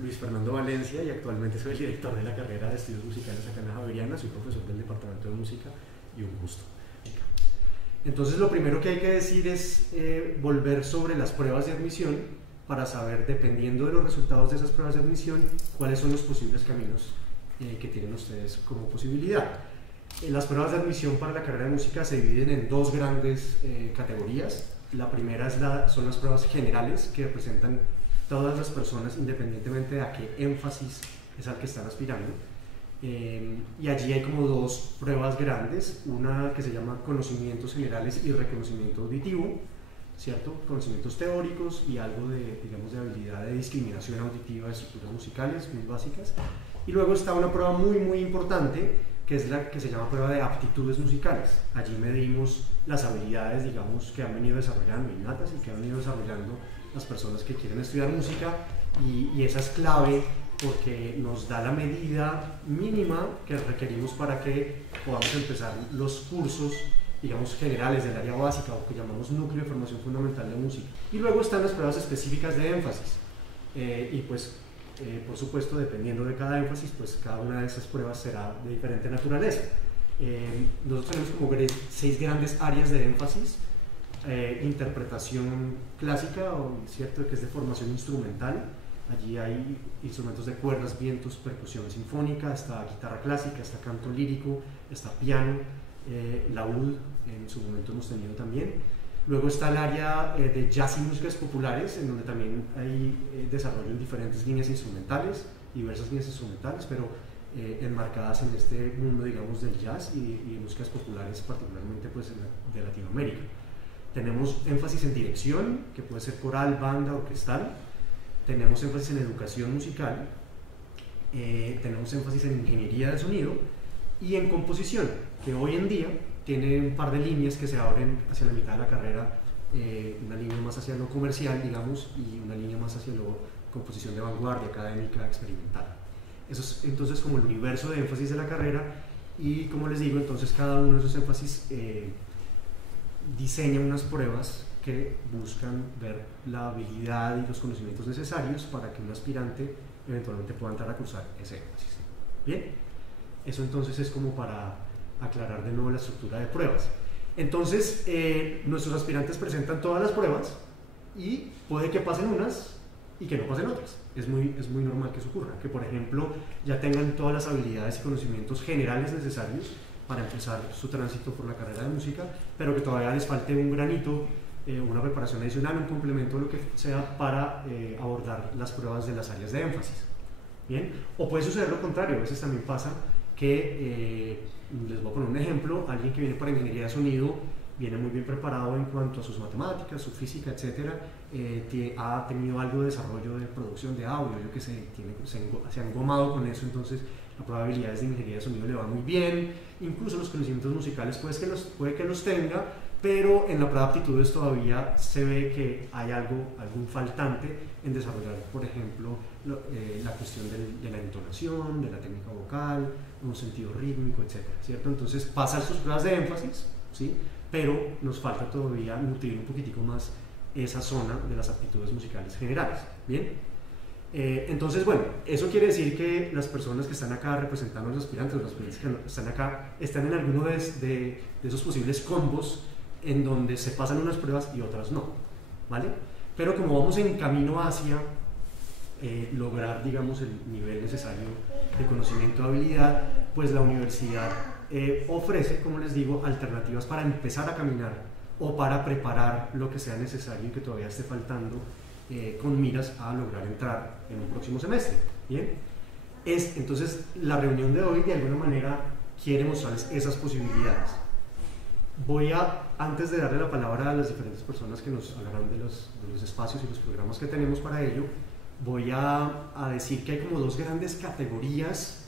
Luis Fernando Valencia y actualmente soy el director de la carrera de estudios musicales acá en la Javeriana, soy profesor del departamento de música y un gusto. Entonces lo primero que hay que decir es volver sobre las pruebas de admisión para saber, dependiendo de los resultados de esas pruebas de admisión, cuáles son los posibles caminos que tienen ustedes como posibilidad. Las pruebas de admisión para la carrera de música se dividen en dos grandes categorías. La primera son las pruebas generales, que representan todas las personas independientemente de a qué énfasis es al que están aspirando. Y allí hay como dos pruebas grandes, una que se llama conocimientos generales y reconocimiento auditivo, ¿cierto? Conocimientos teóricos y algo de, digamos, de habilidad de discriminación auditiva de estructuras musicales muy básicas. Y luego está una prueba muy importante, que es la que se llama prueba de aptitudes musicales. Allí medimos las habilidades, digamos, que han venido desarrollando innatas y que han venido desarrollando las personas que quieren estudiar música, y esa es clave porque nos da la medida mínima que requerimos para que podamos empezar los cursos, digamos, generales del área básica, o que llamamos núcleo de formación fundamental de música. Y luego están las pruebas específicas de énfasis, y pues por supuesto, dependiendo de cada énfasis, pues cada una de esas pruebas será de diferente naturaleza. Nosotros tenemos como 6 grandes áreas de énfasis. Interpretación clásica, ¿cierto?, que es de formación instrumental. Allí hay instrumentos de cuerdas, vientos, percusión sinfónica, está guitarra clásica, está canto lírico, está piano, laúd, en su momento hemos tenido también. Luego está el área de jazz y músicas populares, en donde también hay desarrollo en diferentes líneas instrumentales, diversas líneas instrumentales, pero enmarcadas en este mundo, digamos, del jazz y músicas populares, particularmente pues de Latinoamérica. Tenemos énfasis en dirección, que puede ser coral, banda, orquestal. Tenemos énfasis en educación musical. Tenemos énfasis en ingeniería de sonido y en composición, que hoy en día tiene un par de líneas que se abren hacia la mitad de la carrera, una línea más hacia lo comercial, digamos, y una línea más hacia la composición de vanguardia, académica, experimental. Eso es entonces como el universo de énfasis de la carrera, y como les digo, entonces cada uno de esos énfasis diseña unas pruebas que buscan ver la habilidad y los conocimientos necesarios para que un aspirante eventualmente pueda entrar a cursar ese énfasis. Bien, eso entonces es como para aclarar de nuevo la estructura de pruebas. Entonces, nuestros aspirantes presentan todas las pruebas y puede que pasen unas y que no pasen otras. Es muy normal que eso ocurra, que por ejemplo ya tengan todas las habilidades y conocimientos generales necesarios para empezar su tránsito por la carrera de música, pero que todavía les falte un granito, una preparación adicional, un complemento, lo que sea, para abordar las pruebas de las áreas de énfasis. Bien, o puede suceder lo contrario, a veces también pasa que, les voy a poner un ejemplo, alguien que viene para ingeniería de sonido viene muy bien preparado en cuanto a sus matemáticas, su física, etcétera, ha tenido algo de desarrollo de producción de audio, yo que sé, se ha engomado con eso, entonces la probabilidad de ingeniería de sonido le va muy bien, incluso los conocimientos musicales puede que los tenga, pero en la prueba de aptitudes todavía se ve que hay algún faltante en desarrollar, por ejemplo, la cuestión de la entonación, de la técnica vocal, un sentido rítmico, etcétera, ¿cierto? Entonces pasan sus pruebas de énfasis, ¿sí?, pero nos falta todavía nutrir un poquitico más esa zona de las aptitudes musicales generales. Bien, entonces, bueno, eso quiere decir que las personas que están acá representando a los aspirantes, los aspirantes que están acá, están en alguno de esos posibles combos en donde se pasan unas pruebas y otras no, ¿vale? Pero como vamos en camino hacia lograr, digamos, el nivel necesario de conocimiento de habilidad, pues la universidad ofrece, como les digo, alternativas para empezar a caminar o para preparar lo que sea necesario y que todavía esté faltando, con miras a lograr entrar en un próximo semestre. Bien, entonces la reunión de hoy de alguna manera quiere mostrarles esas posibilidades. Antes de darle la palabra a las diferentes personas que nos hablarán de los espacios y los programas que tenemos para ello, voy a decir que hay como dos grandes categorías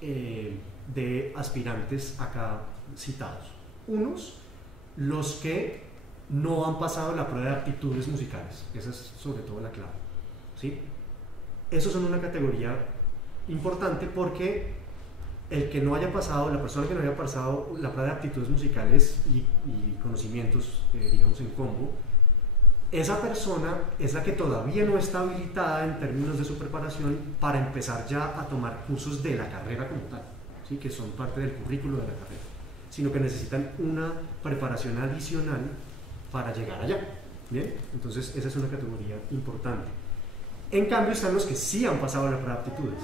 de aspirantes acá citados. Unos, los que no han pasado la prueba de aptitudes musicales, esa es sobre todo la clave, ¿sí? Esos son una categoría importante porque el que no haya pasado, la persona que no haya pasado la prueba de aptitudes musicales y conocimientos, digamos, en combo, esa persona es la que todavía no está habilitada en términos de su preparación para empezar ya a tomar cursos de la carrera como tal, ¿sí? Que son parte del currículo de la carrera, sino que necesitan una preparación adicional para llegar allá. ¿Bien? Entonces esa es una categoría importante. En cambio están los que sí han pasado la prueba de aptitudes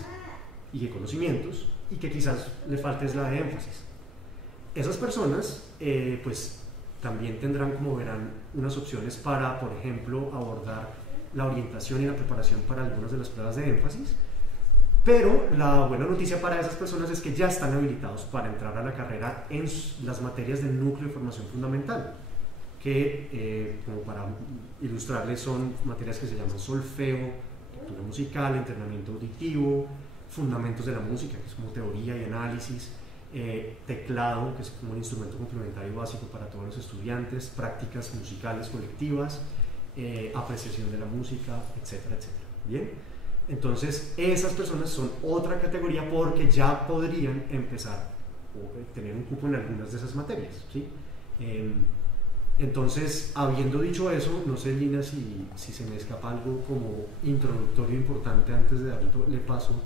y de conocimientos y que quizás le falte es la de énfasis. Esas personas pues también tendrán, como verán, unas opciones para, por ejemplo, abordar la orientación y la preparación para algunas de las pruebas de énfasis, pero la buena noticia para esas personas es que ya están habilitados para entrar a la carrera en las materias del núcleo de formación fundamental, que como para ilustrarles son materias que se llaman solfeo, lectura musical, entrenamiento auditivo, fundamentos de la música, que es como teoría y análisis, teclado, que es como un instrumento complementario básico para todos los estudiantes, prácticas musicales colectivas, apreciación de la música, etcétera, etcétera. Bien, entonces esas personas son otra categoría porque ya podrían empezar o tener un cupo en algunas de esas materias, ¿sí? Entonces, habiendo dicho eso, no sé, Lina, si se me escapa algo como introductorio importante antes de darle paso.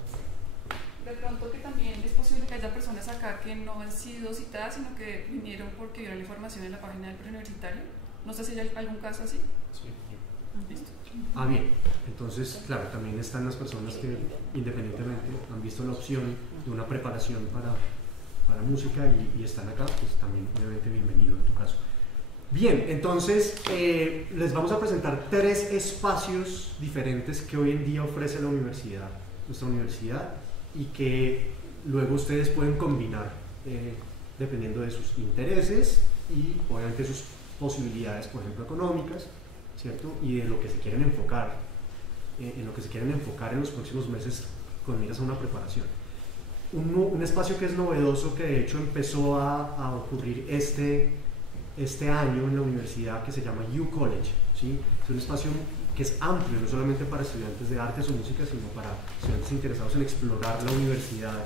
De pronto que también es posible que haya personas acá que no han sido citadas, sino que vinieron porque vieron la información en la página del preuniversitario. No sé si hay algún caso así. Sí. Listo. Ah, bien. Entonces, claro, también están las personas que independientemente han visto la opción de una preparación para música y están acá, pues también obviamente bienvenido en tu caso. Bien, entonces les vamos a presentar 3 espacios diferentes que hoy en día ofrece la universidad, nuestra universidad, y que luego ustedes pueden combinar dependiendo de sus intereses y obviamente sus posibilidades, por ejemplo, económicas, ¿cierto? Y de lo que se quieren enfocar, en lo que se quieren enfocar en los próximos meses con miras a una preparación. Un espacio que es novedoso, que de hecho empezó a ocurrir este año en la universidad, que se llama U-College, ¿sí? Es un espacio que es amplio, no solamente para estudiantes de artes o música, sino para estudiantes interesados en explorar la universidad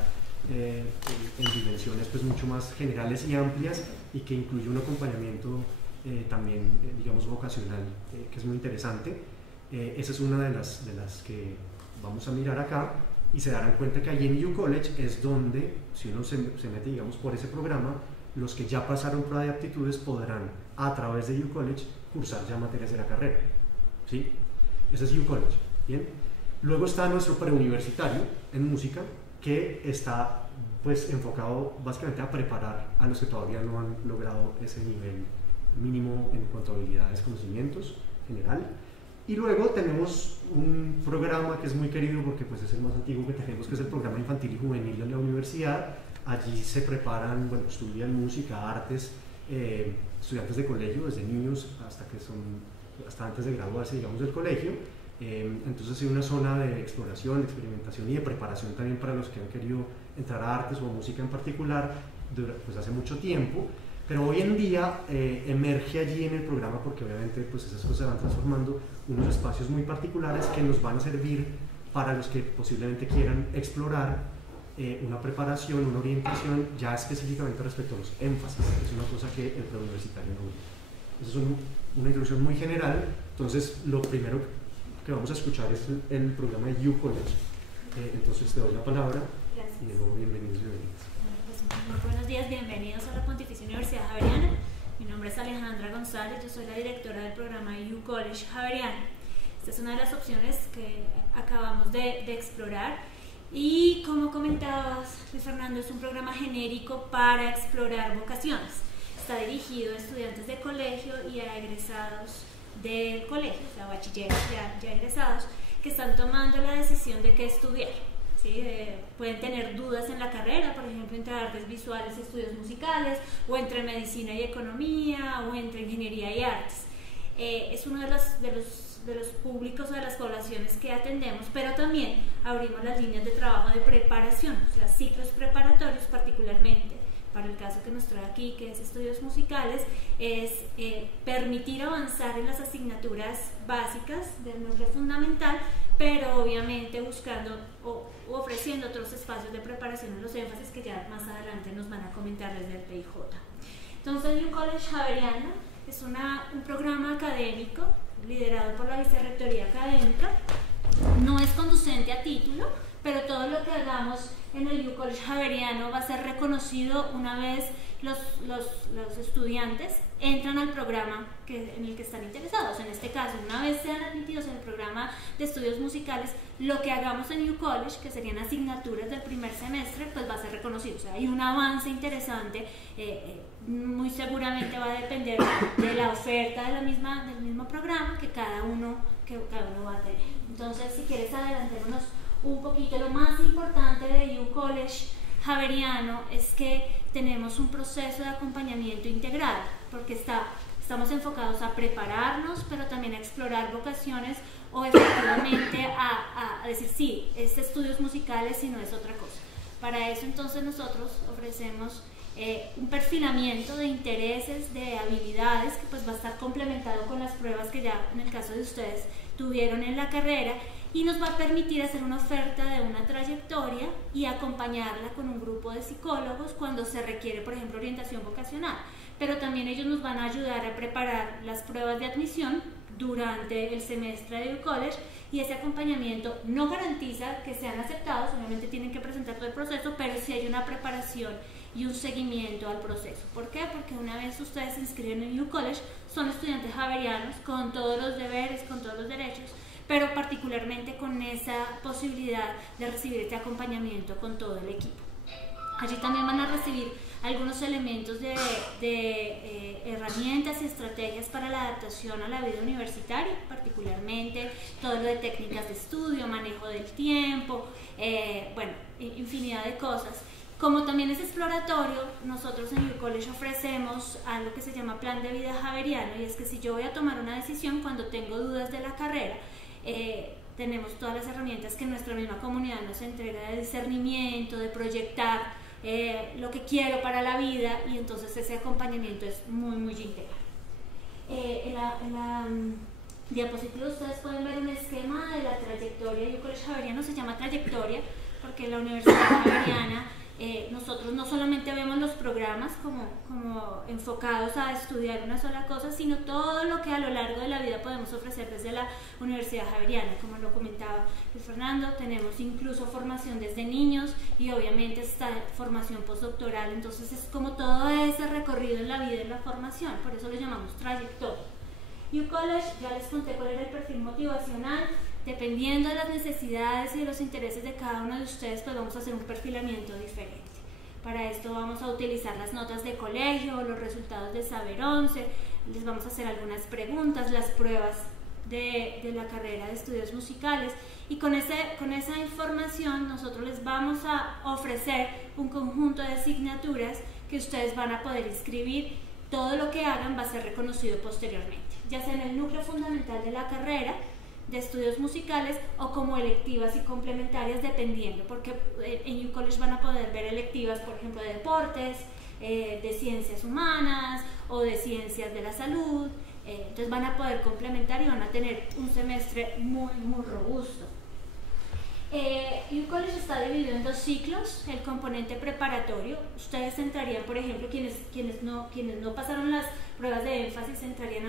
en dimensiones pues mucho más generales y amplias, y que incluye un acompañamiento también, digamos, vocacional, que es muy interesante. Esa es una de las que vamos a mirar acá, y se darán cuenta que allí en U-College es donde, si uno se mete, digamos, por ese programa, los que ya pasaron prueba de aptitudes podrán, a través de U-College, cursar ya materias de la carrera, ¿sí? Ese es U-College, ¿bien? Luego está nuestro preuniversitario en música, que está pues enfocado básicamente a preparar a los que todavía no han logrado ese nivel mínimo en cuanto a habilidades, conocimientos general. Y luego tenemos un programa que es muy querido porque pues es el más antiguo que tenemos, que es el programa infantil y juvenil de la universidad. Allí se preparan, bueno, estudian música, artes, estudiantes de colegio, desde niños hasta antes de graduarse, digamos, del colegio. Entonces hay una zona de exploración, de experimentación y de preparación también para los que han querido entrar a artes o a música en particular pues hace mucho tiempo. Pero hoy en día emerge allí en el programa, porque obviamente pues esas cosas se van transformando, unos espacios muy particulares que nos van a servir para los que posiblemente quieran explorar una preparación, una orientación ya específicamente respecto a los énfasis. Es una cosa que el preuniversitario no ve. Eso es una introducción muy general. Entonces lo primero que vamos a escuchar es el programa de U-College. Entonces te doy la palabra. Gracias. Y de nuevo bienvenidos y bienvenidas. Muy buenos días, bienvenidos a la Pontificia Universidad Javeriana. Mi nombre es Alejandra González, yo soy la directora del programa U-College Javeriana. Esta es una de las opciones que acabamos de explorar, y como comentabas, Luis Fernando, es un programa genérico para explorar vocaciones. Está dirigido a estudiantes de colegio y a egresados del colegio, o sea, bachilleros ya egresados, que están tomando la decisión de qué estudiar. ¿Sí? Pueden tener dudas en la carrera, por ejemplo, entre artes visuales y estudios musicales, o entre medicina y economía, o entre ingeniería y artes. Es uno de los públicos o de las poblaciones que atendemos, pero también abrimos las líneas de trabajo de preparación, o sea, ciclos preparatorios. Particularmente para el caso que nos trae aquí, que es estudios musicales, es permitir avanzar en las asignaturas básicas del núcleo fundamental, pero obviamente buscando o ofreciendo otros espacios de preparación en los énfasis que ya más adelante nos van a comentar desde el PIJ. Entonces, U-College Javeriana es un programa académico liderado por la Vicerrectoría Académica. No es conducente a título, pero todo lo que hagamos en el U College Javeriano va a ser reconocido una vez los estudiantes entran al programa en el que están interesados. En este caso, una vez sean admitidos en el programa de estudios musicales, lo que hagamos en U College, que serían asignaturas del primer semestre, pues va a ser reconocido. O sea, hay un avance interesante, muy seguramente va a depender de la oferta del mismo programa que cada uno va a tener. Entonces, si quieres, adelantémonos un poquito. Lo más importante de U College Javeriano es que tenemos un proceso de acompañamiento integral, porque estamos enfocados a prepararnos, pero también a explorar vocaciones o efectivamente a decir sí, es estudios musicales y no es otra cosa. Para eso entonces nosotros ofrecemos un perfilamiento de intereses, de habilidades, que pues va a estar complementado con las pruebas que ya en el caso de ustedes tuvieron en la carrera, y nos va a permitir hacer una oferta de una trayectoria y acompañarla con un grupo de psicólogos cuando se requiere, por ejemplo, orientación vocacional. Pero también ellos nos van a ayudar a preparar las pruebas de admisión durante el semestre de U College, y ese acompañamiento no garantiza que sean aceptados, obviamente tienen que presentar todo el proceso, pero sí hay una preparación y un seguimiento al proceso. ¿Por qué? Porque una vez ustedes se inscriben en U College, son estudiantes javerianos con todos los deberes, con todos los derechos, pero particularmente con esa posibilidad de recibir este acompañamiento con todo el equipo. Allí también van a recibir algunos elementos de herramientas y estrategias para la adaptación a la vida universitaria, particularmente todo lo de técnicas de estudio, manejo del tiempo, bueno, infinidad de cosas. Como también es exploratorio, nosotros en U College ofrecemos algo que se llama plan de vida javeriano, y es que si yo voy a tomar una decisión cuando tengo dudas de la carrera, tenemos todas las herramientas que nuestra misma comunidad nos entrega, de discernimiento, de proyectar lo que quiero para la vida, y entonces ese acompañamiento es muy integral. En la diapositiva ustedes pueden ver un esquema de la trayectoria de U College Javeriano. Se llama trayectoria porque en la Universidad Javeriana nosotros no solamente vemos los programas como enfocados a estudiar una sola cosa, sino todo lo que a lo largo de la vida podemos ofrecer desde la Universidad Javeriana. Como lo comentaba Luis Fernando, tenemos incluso formación desde niños y obviamente esta formación postdoctoral. Entonces es como todo ese recorrido en la vida y en la formación, por eso lo llamamos trayectoria. U College, ya les conté cuál era el perfil motivacional. Dependiendo de las necesidades y de los intereses de cada uno de ustedes, pues vamos a hacer un perfilamiento diferente. Para esto vamos a utilizar las notas de colegio, los resultados de Saber 11, les vamos a hacer algunas preguntas, las pruebas de la carrera de estudios musicales, y con esa información nosotros les vamos a ofrecer un conjunto de asignaturas que ustedes van a poder inscribir. Todo lo que hagan va a ser reconocido posteriormente, ya sea en el núcleo fundamental de la carrera de estudios musicales o como electivas y complementarias, dependiendo, porque en U College van a poder ver electivas, por ejemplo, de deportes, de ciencias humanas o de ciencias de la salud. Entonces van a poder complementar y van a tener un semestre muy robusto. U College está dividido en dos ciclos. El componente preparatorio, ustedes entrarían, por ejemplo, quienes no pasaron las pruebas de énfasis, entrarían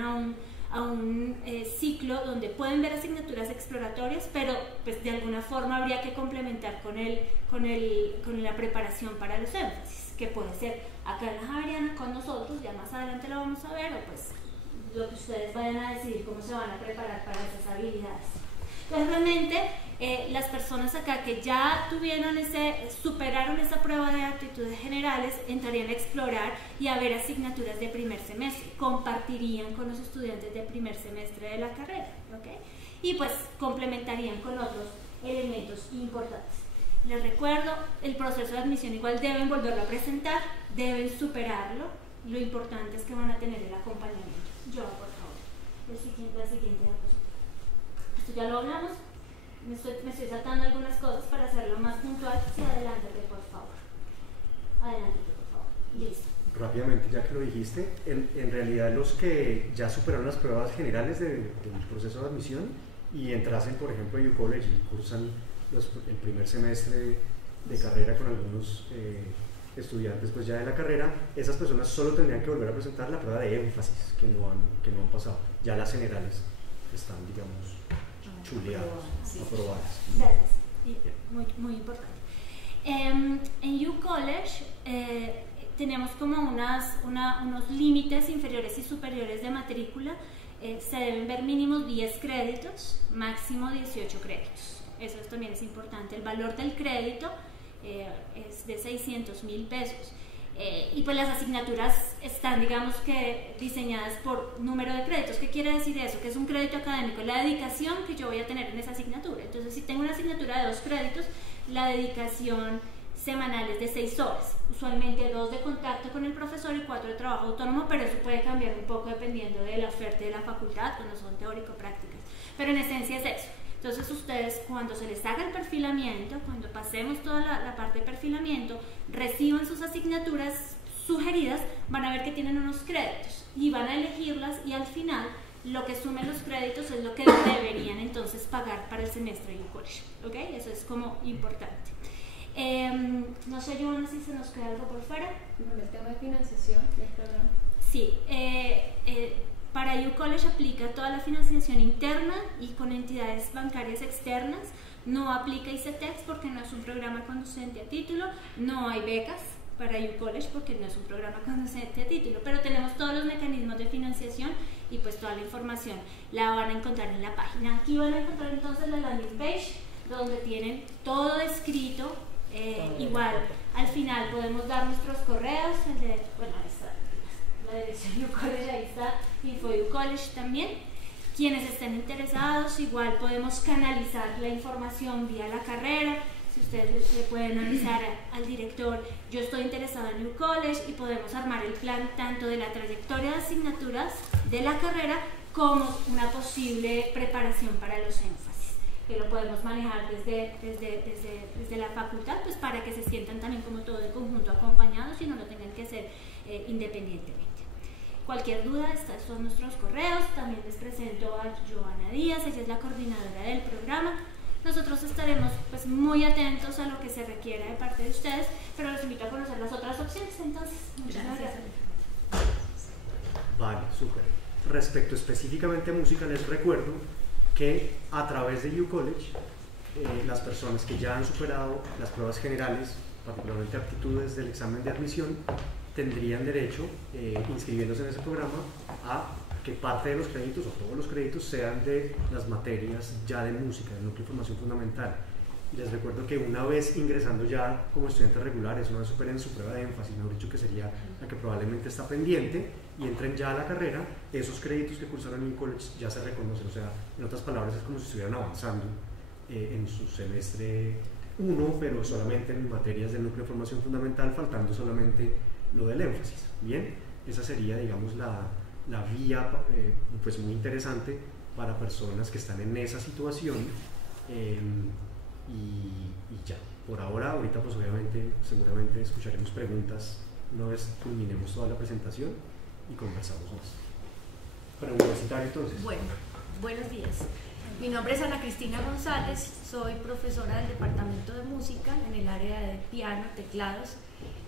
a un ciclo donde pueden ver asignaturas exploratorias, pero pues de alguna forma habría que complementar con la preparación para los énfasis, que puede ser acá en la Javeriana con nosotros, ya más adelante lo vamos a ver, o pues lo que ustedes vayan a decidir cómo se van a preparar para esas habilidades. Entonces realmente las personas acá que ya superaron esa prueba de aptitudes generales, entrarían a explorar y a ver asignaturas de primer semestre, compartirían con los estudiantes de primer semestre de la carrera, ¿okay? Y pues complementarían con otros elementos importantes. Les recuerdo, el proceso de admisión igual deben volverlo a presentar, deben superarlo, lo importante es que van a tener el acompañamiento. Yo, por favor, la siguiente diapositiva. Esto ya lo hablamos. Me estoy saltando algunas cosas para hacerlo más puntual. Sí, adelántate, por favor. Adelántate, por favor. Listo. Rápidamente, ya que lo dijiste, en realidad los que ya superaron las pruebas generales del proceso de admisión y entrasen, por ejemplo, a U College y cursan el primer semestre de carrera con algunos estudiantes pues ya de la carrera, esas personas solo tendrían que volver a presentar la prueba de énfasis que no han pasado, ya las generales. están, digamos, chuleadas, aprobadas. Gracias, muy, muy importante. En UCollege tenemos como unos límites inferiores y superiores de matrícula. Se deben ver mínimo 10 créditos, máximo 18 créditos. Eso también es importante. El valor del crédito es de 600.000 pesos. Y pues las asignaturas están, digamos que, diseñadas por número de créditos. ¿Qué quiere decir eso? Que es un crédito académico, la dedicación que yo voy a tener en esa asignatura. Entonces, si tengo una asignatura de 2 créditos, la dedicación semanal es de 6 horas. Usualmente 2 de contacto con el profesor y 4 de trabajo autónomo, pero eso puede cambiar un poco dependiendo de la oferta de la facultad, cuando son teórico-prácticas. Pero en esencia es eso. Entonces ustedes, cuando se les haga el perfilamiento, cuando pasemos toda la parte de perfilamiento, reciban sus asignaturas sugeridas, van a ver que tienen unos créditos y van a elegirlas, y al final lo que sumen los créditos es lo que deberían entonces pagar para el semestre de UCollege, ¿ok? Eso es como importante. No sé, Joana, si se nos queda algo por fuera. El tema de financiación del programa. Sí, para UCollege aplica toda la financiación interna y con entidades bancarias externas. No aplica ICETEX porque no es un programa conducente a título. No hay becas para UCollege porque no es un programa conducente a título, pero tenemos todos los mecanismos de financiación y pues toda la información la van a encontrar en la página. Aquí van a encontrar entonces la landing page donde tienen todo escrito. Igual al final podemos dar nuestros correos, bueno, ahí está la dirección UCollege, ahí está info UCollege también. Quienes estén interesados, igual podemos canalizar la información vía la carrera. Si ustedes le pueden avisar al director, yo estoy interesado en UCollege, y podemos armar el plan tanto de la trayectoria de asignaturas de la carrera como una posible preparación para los énfasis, que lo podemos manejar desde la facultad, pues para que se sientan también como todo en conjunto acompañados y no lo tengan que hacer independientemente. Cualquier duda, estos son nuestros correos. También les presento a Joana Díaz, ella es la coordinadora del programa. Nosotros estaremos pues muy atentos a lo que se requiera de parte de ustedes, pero los invito a conocer las otras opciones. Entonces, muchas gracias. Vale, súper. Respecto específicamente a música, les recuerdo que a través de UCollege, las personas que ya han superado las pruebas generales, particularmente aptitudes del examen de admisión, tendrían derecho, inscribiéndose en ese programa, a que parte de los créditos o todos los créditos sean de las materias ya de música, del núcleo de formación fundamental. Y les recuerdo que una vez ingresando ya como estudiantes regulares, una vez superen su prueba de énfasis, mejor dicho, que sería la que probablemente está pendiente, y entren ya a la carrera, esos créditos que cursaron en UCollege ya se reconocen. O sea, en otras palabras, es como si estuvieran avanzando en su semestre 1, pero solamente en materias del núcleo de formación fundamental, faltando solamente lo del énfasis. Bien, esa sería, digamos, la vía pues muy interesante para personas que están en esa situación, y ya, por ahorita pues obviamente seguramente escucharemos preguntas una vez culminemos toda la presentación y conversamos más. Preuniversitario, entonces. Bueno, buenos días. Mi nombre es Ana Cristina González, soy profesora del Departamento de Música en el área de piano, teclados,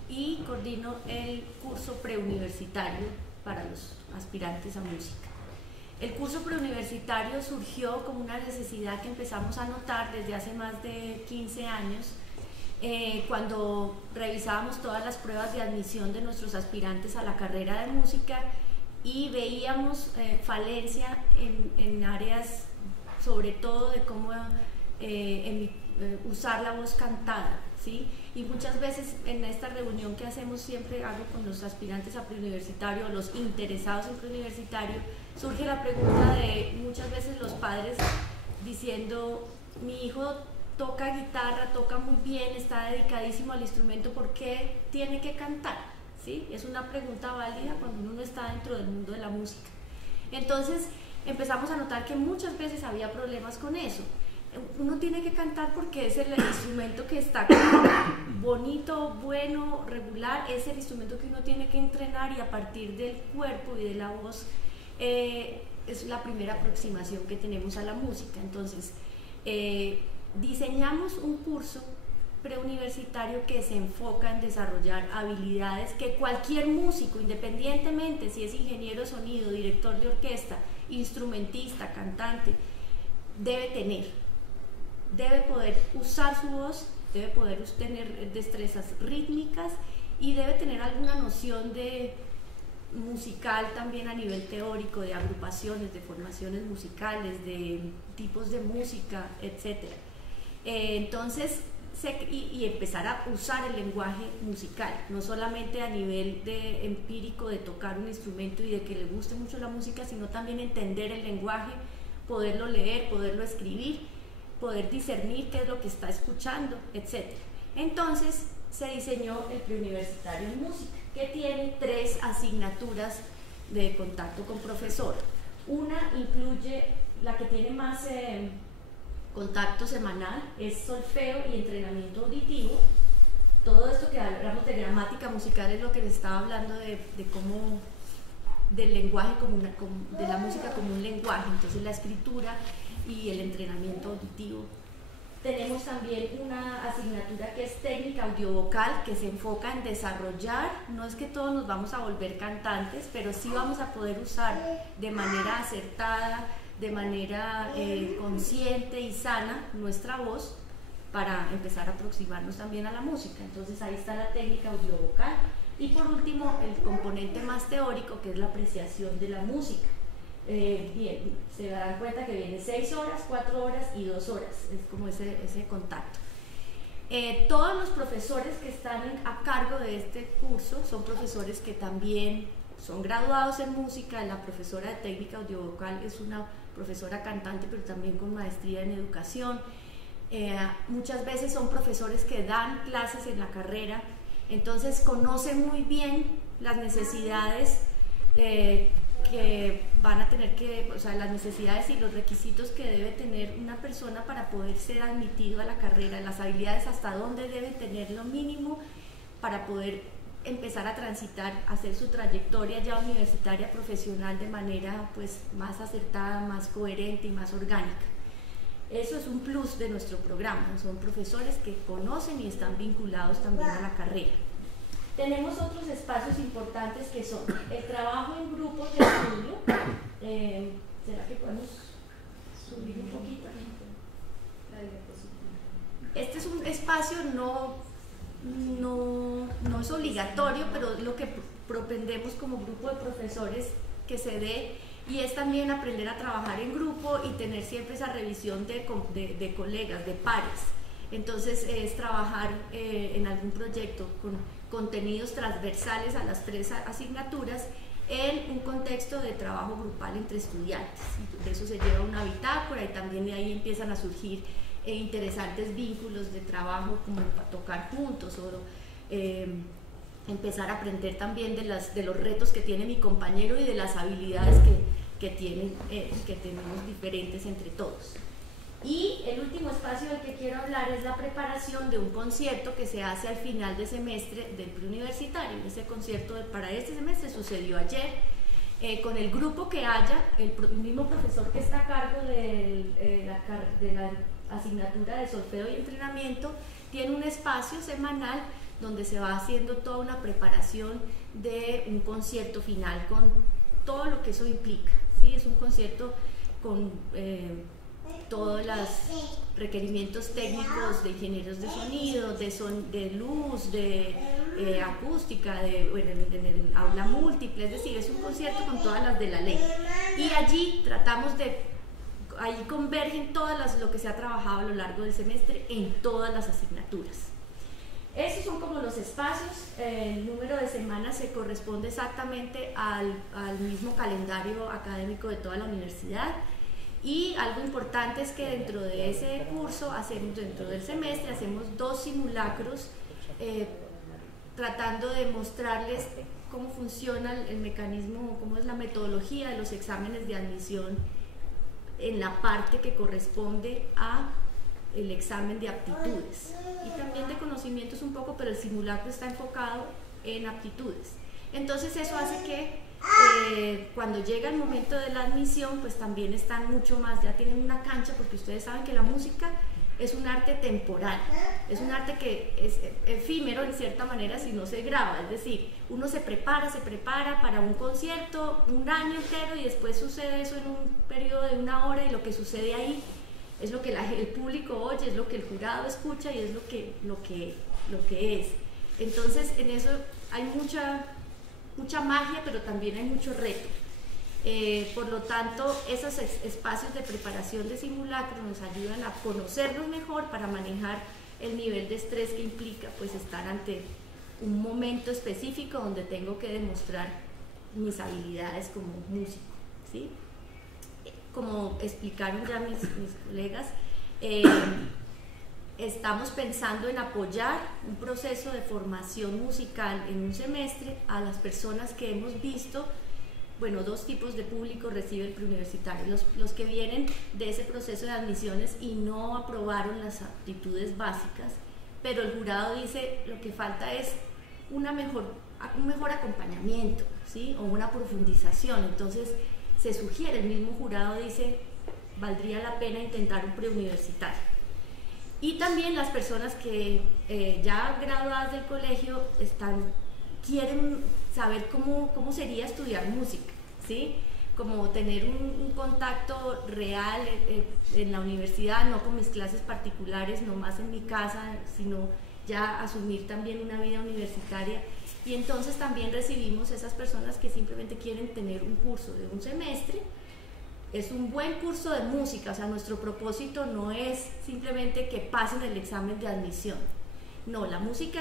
y coordino el curso preuniversitario para los aspirantes a música. El curso preuniversitario surgió como una necesidad que empezamos a notar desde hace más de 15 años, cuando revisábamos todas las pruebas de admisión de nuestros aspirantes a la carrera de música y veíamos falencia en áreas, sobre todo de cómo usar la voz cantada, ¿sí? Y muchas veces en esta reunión que hacemos, siempre hago con los aspirantes a preuniversitario, los interesados en preuniversitario, surge la pregunta de muchas veces los padres diciendo: mi hijo toca guitarra, toca muy bien, está dedicadísimo al instrumento, ¿por qué tiene que cantar? ¿Sí? Es una pregunta válida cuando uno no está dentro del mundo de la música. Entonces empezamos a notar que muchas veces había problemas con eso. Uno tiene que cantar porque es el instrumento que está bonito, bueno, regular, es el instrumento que uno tiene que entrenar, y a partir del cuerpo y de la voz es la primera aproximación que tenemos a la música. Entonces diseñamos un curso preuniversitario que se enfoca en desarrollar habilidades que cualquier músico, independientemente si es ingeniero de sonido, director de orquesta, instrumentista, cantante, debe poder usar su voz, debe poder tener destrezas rítmicas y debe tener alguna noción de musical también a nivel teórico, de agrupaciones, de formaciones musicales, de tipos de música, etc. Entonces, y empezar a usar el lenguaje musical, no solamente a nivel de empírico de tocar un instrumento y de que le guste mucho la música, sino también entender el lenguaje, poderlo leer, poderlo escribir, poder discernir qué es lo que está escuchando, etc. Entonces se diseñó el preuniversitario en música, que tiene 3 asignaturas de contacto con profesor. Una incluye la que tiene más contacto semanal, es solfeo y entrenamiento auditivo. Todo esto que hablamos de gramática musical es lo que les estaba hablando de cómo, del lenguaje de la música como un lenguaje, entonces la escritura y el entrenamiento auditivo. Tenemos también una asignatura que es técnica audiovocal, que se enfoca en desarrollar, no es que todos nos vamos a volver cantantes, pero sí vamos a poder usar de manera acertada, de manera consciente y sana nuestra voz para empezar a aproximarnos también a la música. Entonces ahí está la técnica audiovocal. Y por último, el componente más teórico, que es la apreciación de la música. Bien, se darán cuenta que viene 6 horas, 4 horas y 2 horas, es como ese contacto. Todos los profesores que están a cargo de este curso son profesores que también son graduados en música. La profesora de técnica audiovocal es una profesora cantante, pero también con maestría en educación. Muchas veces son profesores que dan clases en la carrera, entonces conocen muy bien las necesidades que van a tener que, o sea, las necesidades y los requisitos que debe tener una persona para poder ser admitido a la carrera, las habilidades hasta dónde debe tener lo mínimo para poder empezar a transitar, hacer su trayectoria ya universitaria profesional de manera pues más acertada, más coherente y más orgánica. Eso es un plus de nuestro programa, son profesores que conocen y están vinculados también a la carrera. Tenemos otros espacios importantes que son el trabajo en grupos de estudio. ¿Será que podemos subir un poquito? Este es un espacio no es obligatorio, pero lo que propendemos como grupo de profesores que se dé, y es también aprender a trabajar en grupo y tener siempre esa revisión de colegas, de pares. Entonces es trabajar en algún proyecto con contenidos transversales a las 3 asignaturas en un contexto de trabajo grupal entre estudiantes. De eso se lleva una bitácora y también de ahí empiezan a surgir interesantes vínculos de trabajo, como tocar juntos o empezar a aprender también de los retos que tiene mi compañero y de las habilidades que tenemos diferentes entre todos. Y el último espacio del que quiero hablar es la preparación de un concierto que se hace al final de semestre del preuniversitario. Ese concierto para este semestre sucedió ayer, con el grupo que haya, el mismo profesor que está a cargo de la asignatura de solfeo y entrenamiento, tiene un espacio semanal donde se va haciendo toda una preparación de un concierto final con todo lo que eso implica, ¿sí? Es un concierto con todos los requerimientos técnicos de ingenieros de sonido, de luz, de acústica, en el aula múltiple, es decir, es un concierto con todas las de la ley. Y allí ahí convergen lo que se ha trabajado a lo largo del semestre en todas las asignaturas. Estos son como los espacios. El número de semanas se corresponde exactamente al mismo calendario académico de toda la universidad. Y algo importante es que dentro de ese curso, dentro del semestre, hacemos 2 simulacros tratando de mostrarles cómo funciona el mecanismo, cómo es la metodología de los exámenes de admisión en la parte que corresponde a el examen de aptitudes y también de conocimientos un poco, pero el simulacro está enfocado en aptitudes. Entonces eso hace que cuando llega el momento de la admisión, pues también están mucho más, ya tienen una cancha, porque ustedes saben que la música es un arte temporal, es un arte que es efímero en cierta manera si no se graba, es decir, uno se prepara para un concierto un año entero y después sucede eso en un periodo de 1 hora y lo que sucede ahí es lo que el público oye, es lo que el jurado escucha y es lo que es. Entonces en eso hay mucha magia, pero también hay mucho reto. Por lo tanto, esos espacios de preparación de simulacro nos ayudan a conocernos mejor para manejar el nivel de estrés que implica pues estar ante un momento específico donde tengo que demostrar mis habilidades como músico, ¿sí? Como explicaron ya mis colegas, estamos pensando en apoyar un proceso de formación musical en un semestre a las personas que hemos visto. Bueno, 2 tipos de público recibe el preuniversitario, los que vienen de ese proceso de admisiones y no aprobaron las aptitudes básicas, pero el jurado dice lo que falta es un mejor acompañamiento, ¿sí? O una profundización. Entonces se sugiere, el mismo jurado dice, valdría la pena intentar un preuniversitario. Y también las personas que ya graduadas del colegio quieren saber cómo sería estudiar música, ¿sí? Como tener un contacto real en la universidad, no con mis clases particulares, no más en mi casa, sino ya asumir también una vida universitaria. Y entonces también recibimos esas personas que simplemente quieren tener un curso de un semestre. Es un buen curso de música, o sea, nuestro propósito no es simplemente que pasen el examen de admisión. No, la música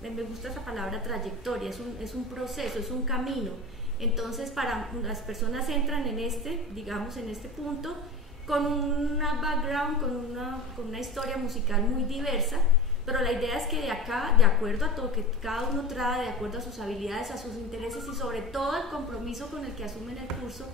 me gusta esa palabra trayectoria, es un proceso, es un camino. Entonces, para las personas entran en este punto, con una background, con una historia musical muy diversa, pero la idea es que de acá, de acuerdo a todo que cada uno trae, de acuerdo a sus habilidades, a sus intereses y sobre todo el compromiso con el que asumen el curso,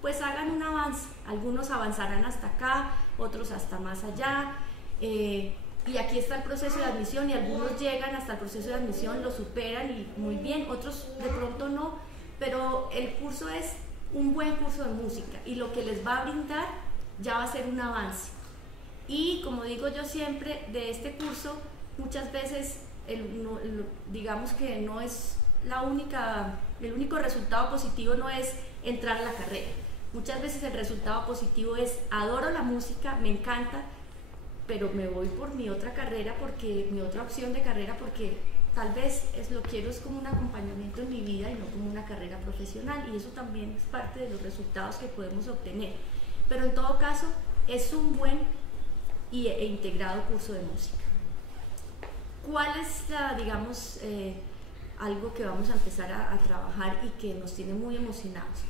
pues hagan un avance. Algunos avanzarán hasta acá, otros hasta más allá. Y aquí está el proceso de admisión y algunos llegan hasta el proceso de admisión, lo superan y muy bien, otros de pronto no, pero el curso es un buen curso de música y lo que les va a brindar ya va a ser un avance. Y como digo yo siempre, de este curso muchas veces digamos que no es el único resultado positivo no es entrar a la carrera. Muchas veces el resultado positivo es adoro la música, me encanta, pero me voy por mi otra carrera, mi otra opción de carrera, porque tal vez lo quiero es como un acompañamiento en mi vida y no como una carrera profesional, y eso también es parte de los resultados que podemos obtener. Pero en todo caso, es un buen e integrado curso de música. ¿Cuál es algo que vamos a empezar a trabajar y que nos tiene muy emocionados?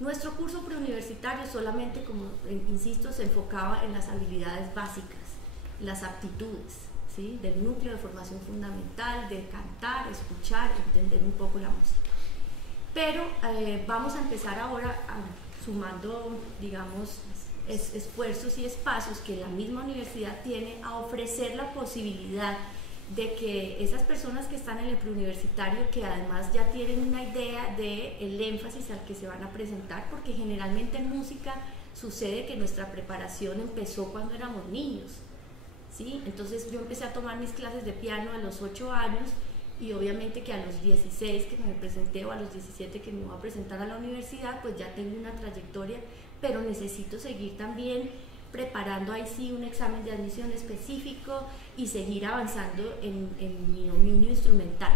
Nuestro curso preuniversitario solamente, como insisto, se enfocaba en las habilidades básicas, las aptitudes, ¿sí? Del núcleo de formación fundamental, de cantar, escuchar, entender un poco la música. Pero vamos a empezar ahora sumando, digamos, esfuerzos y espacios que la misma universidad tiene a ofrecer la posibilidad de que esas personas que están en el preuniversitario, que además ya tienen una idea del énfasis al que se van a presentar, porque generalmente en música sucede que nuestra preparación empezó cuando éramos niños, ¿sí? Entonces yo empecé a tomar mis clases de piano a los 8 años y obviamente que a los 16 que me presenté o a los 17 que me voy a presentar a la universidad, pues ya tengo una trayectoria, pero necesito seguir también preparando ahí sí un examen de admisión específico y seguir avanzando en mi dominio instrumental.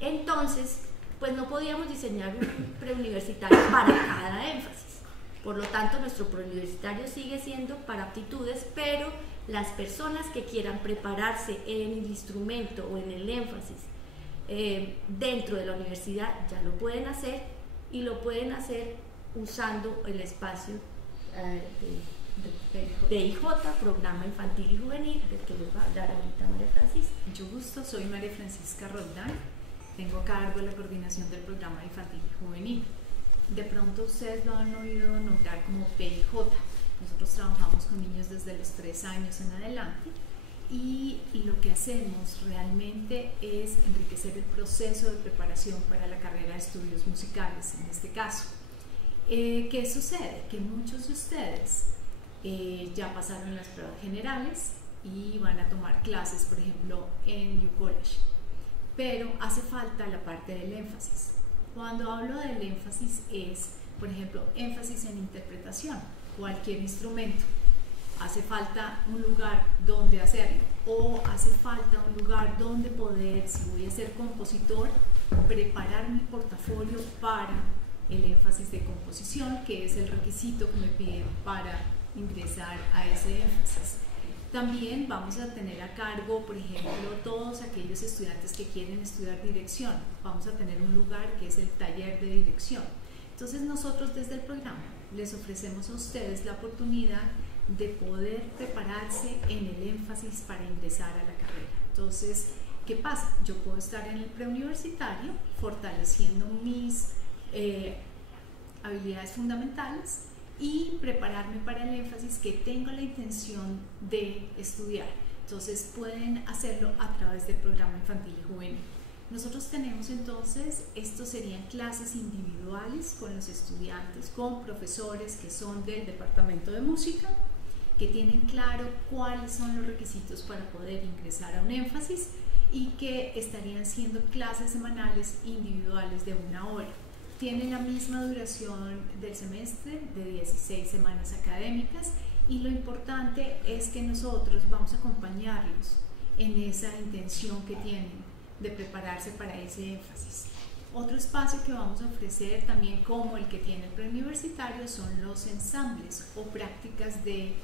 Entonces, pues no podíamos diseñar un preuniversitario para cada énfasis. Por lo tanto, nuestro preuniversitario sigue siendo para aptitudes, pero las personas que quieran prepararse en el instrumento o en el énfasis dentro de la universidad ya lo pueden hacer, y lo pueden hacer usando el espacio de IJ, Programa Infantil y Juvenil, del que les va a hablar ahorita María Francisca. Mucho gusto, soy María Francisca Roldán, tengo a cargo la coordinación del Programa Infantil y Juvenil. De pronto ustedes lo han oído nombrar como PIJ. Nosotros trabajamos con niños desde los 3 años en adelante, y lo que hacemos realmente es enriquecer el proceso de preparación para la carrera de estudios musicales en este caso. ¿Qué sucede? Que muchos de ustedes ya pasaron las pruebas generales, y van a tomar clases, por ejemplo, en UCollege. Pero hace falta la parte del énfasis. Cuando hablo del énfasis es, por ejemplo, énfasis en interpretación, cualquier instrumento. Hace falta un lugar donde hacerlo, o hace falta un lugar donde poder, si voy a ser compositor, preparar mi portafolio para el énfasis de composición, que es el requisito que me piden para ingresar a ese énfasis. También vamos a tener a cargo, por ejemplo, todos aquellos estudiantes que quieren estudiar dirección. Vamos a tener un lugar que es el taller de dirección. Entonces nosotros desde el programa les ofrecemos a ustedes la oportunidad de poder prepararse en el énfasis para ingresar a la carrera. Entonces, ¿qué pasa? Yo puedo estar en el preuniversitario fortaleciendo mis habilidades fundamentales y prepararme para el énfasis que tengo la intención de estudiar. Entonces pueden hacerlo a través del programa infantil y juvenil. Nosotros tenemos entonces, estos serían clases individuales con los estudiantes, con profesores que son del departamento de música, que tienen claro cuáles son los requisitos para poder ingresar a un énfasis y que estarían siendo clases semanales individuales de 1 hora. Tienen la misma duración del semestre de 16 semanas académicas y lo importante es que nosotros vamos a acompañarlos en esa intención que tienen de prepararse para ese énfasis. Otro espacio que vamos a ofrecer también como el que tiene el preuniversitario son los ensambles o prácticas de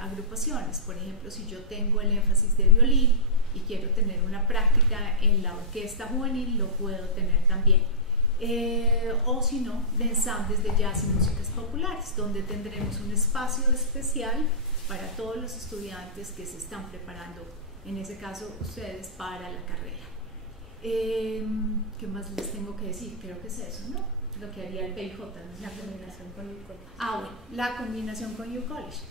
agrupaciones. Por ejemplo, si yo tengo el énfasis de violín y quiero tener una práctica en la orquesta juvenil, lo puedo tener también. O si no, de ensambles de jazz y músicas populares, donde tendremos un espacio especial para todos los estudiantes que se están preparando, en ese caso ustedes, para la carrera. ¿Qué más les tengo que decir? Creo que es eso, ¿no? Lo que haría el PIJ, ¿no? La combinación con UCollege. Bueno, la combinación con UCollege.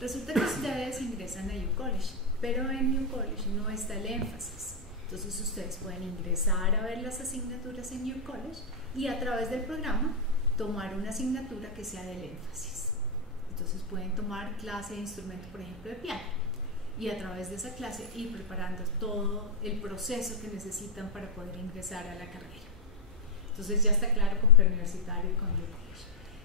Resulta que ustedes ingresan a UCollege, pero en UCollege no está el énfasis. Entonces ustedes pueden ingresar a ver las asignaturas en UCollege y a través del programa tomar una asignatura que sea del énfasis. Entonces pueden tomar clase de instrumento, por ejemplo, de piano, y a través de esa clase ir preparando todo el proceso que necesitan para poder ingresar a la carrera. Entonces ya está claro con preuniversitario y con UCollege.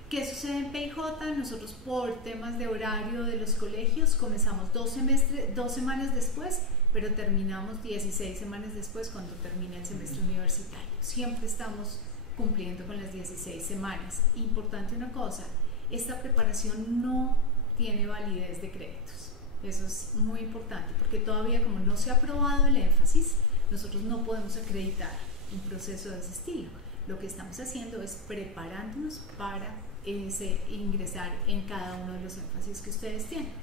¿Qué sucede en PIJ? Nosotros por temas de horario de los colegios comenzamos 2 semanas después, pero terminamos 16 semanas después cuando termina el semestre universitario. Siempre estamos cumpliendo con las 16 semanas. Importante una cosa, esta preparación no tiene validez de créditos. Eso es muy importante porque todavía como no se ha aprobado el énfasis, nosotros no podemos acreditar un proceso de ese estilo. Lo que estamos haciendo es preparándonos para ingresar en cada uno de los énfasis que ustedes tienen.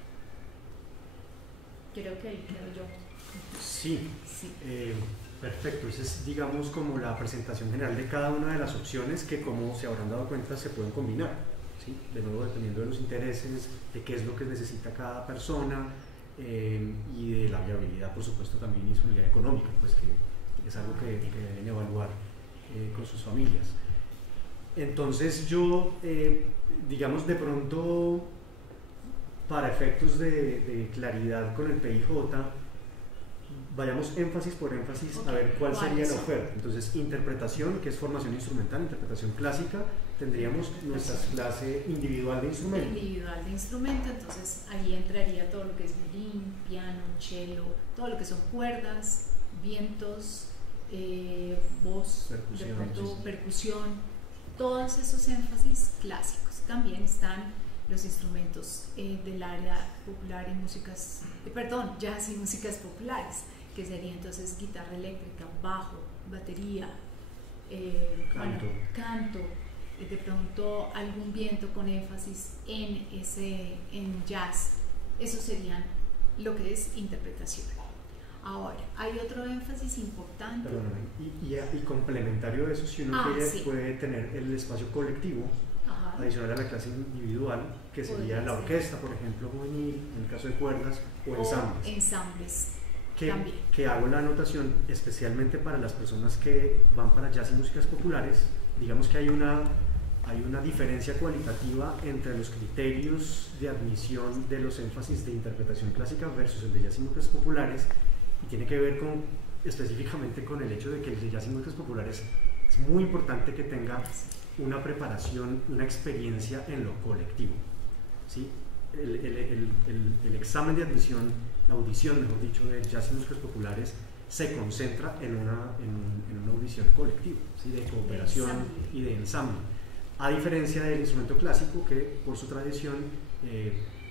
Creo que ahí quedo yo. Sí. Perfecto. Esa es, digamos, como la presentación general de cada una de las opciones que, como se habrán dado cuenta, se pueden combinar, ¿sí? De nuevo, dependiendo de los intereses, de qué es lo que necesita cada persona y de la viabilidad, por supuesto, también y disponibilidad económica, pues que es algo que deben evaluar con sus familias. Entonces yo, digamos, de pronto, para efectos de claridad con el PIJ, vayamos énfasis por énfasis a ver cuál sería la oferta. Entonces, interpretación, que es formación instrumental, interpretación clásica, tendríamos nuestra clase individual de instrumento. Individual de instrumento, entonces ahí entraría todo lo que es violín, piano, cello, todo lo que son cuerdas, vientos, voz, percusión, de pronto, sí. Percusión, todos esos énfasis clásicos. También están los instrumentos del área popular y músicas, jazz y músicas populares, que sería entonces guitarra eléctrica, bajo, batería, canto, de pronto algún viento con énfasis en jazz. Eso serían lo que es interpretación. Ahora, hay otro énfasis importante. Perdóname, y complementario de eso, si uno quiere, sí, puede tener el espacio colectivo. Ajá. Adicional a la clase individual, que sería la orquesta, por ejemplo, juvenil, en el caso de cuerdas, o ensambles. Ensambles. Que hago la anotación especialmente para las personas que van para jazz y músicas populares. Digamos que hay una hay una diferencia cualitativa entre los criterios de admisión de los énfasis de interpretación clásica versus el de jazz y músicas populares, y tiene que ver específicamente con el hecho de que el de jazz y músicas populares es muy importante que tenga una preparación, una experiencia en lo colectivo, ¿sí? El examen de admisión, la audición, mejor dicho, de jazz y músicas populares se concentra en una audición colectiva, ¿sí? De cooperación y de ensamble, a diferencia del instrumento clásico que por su tradición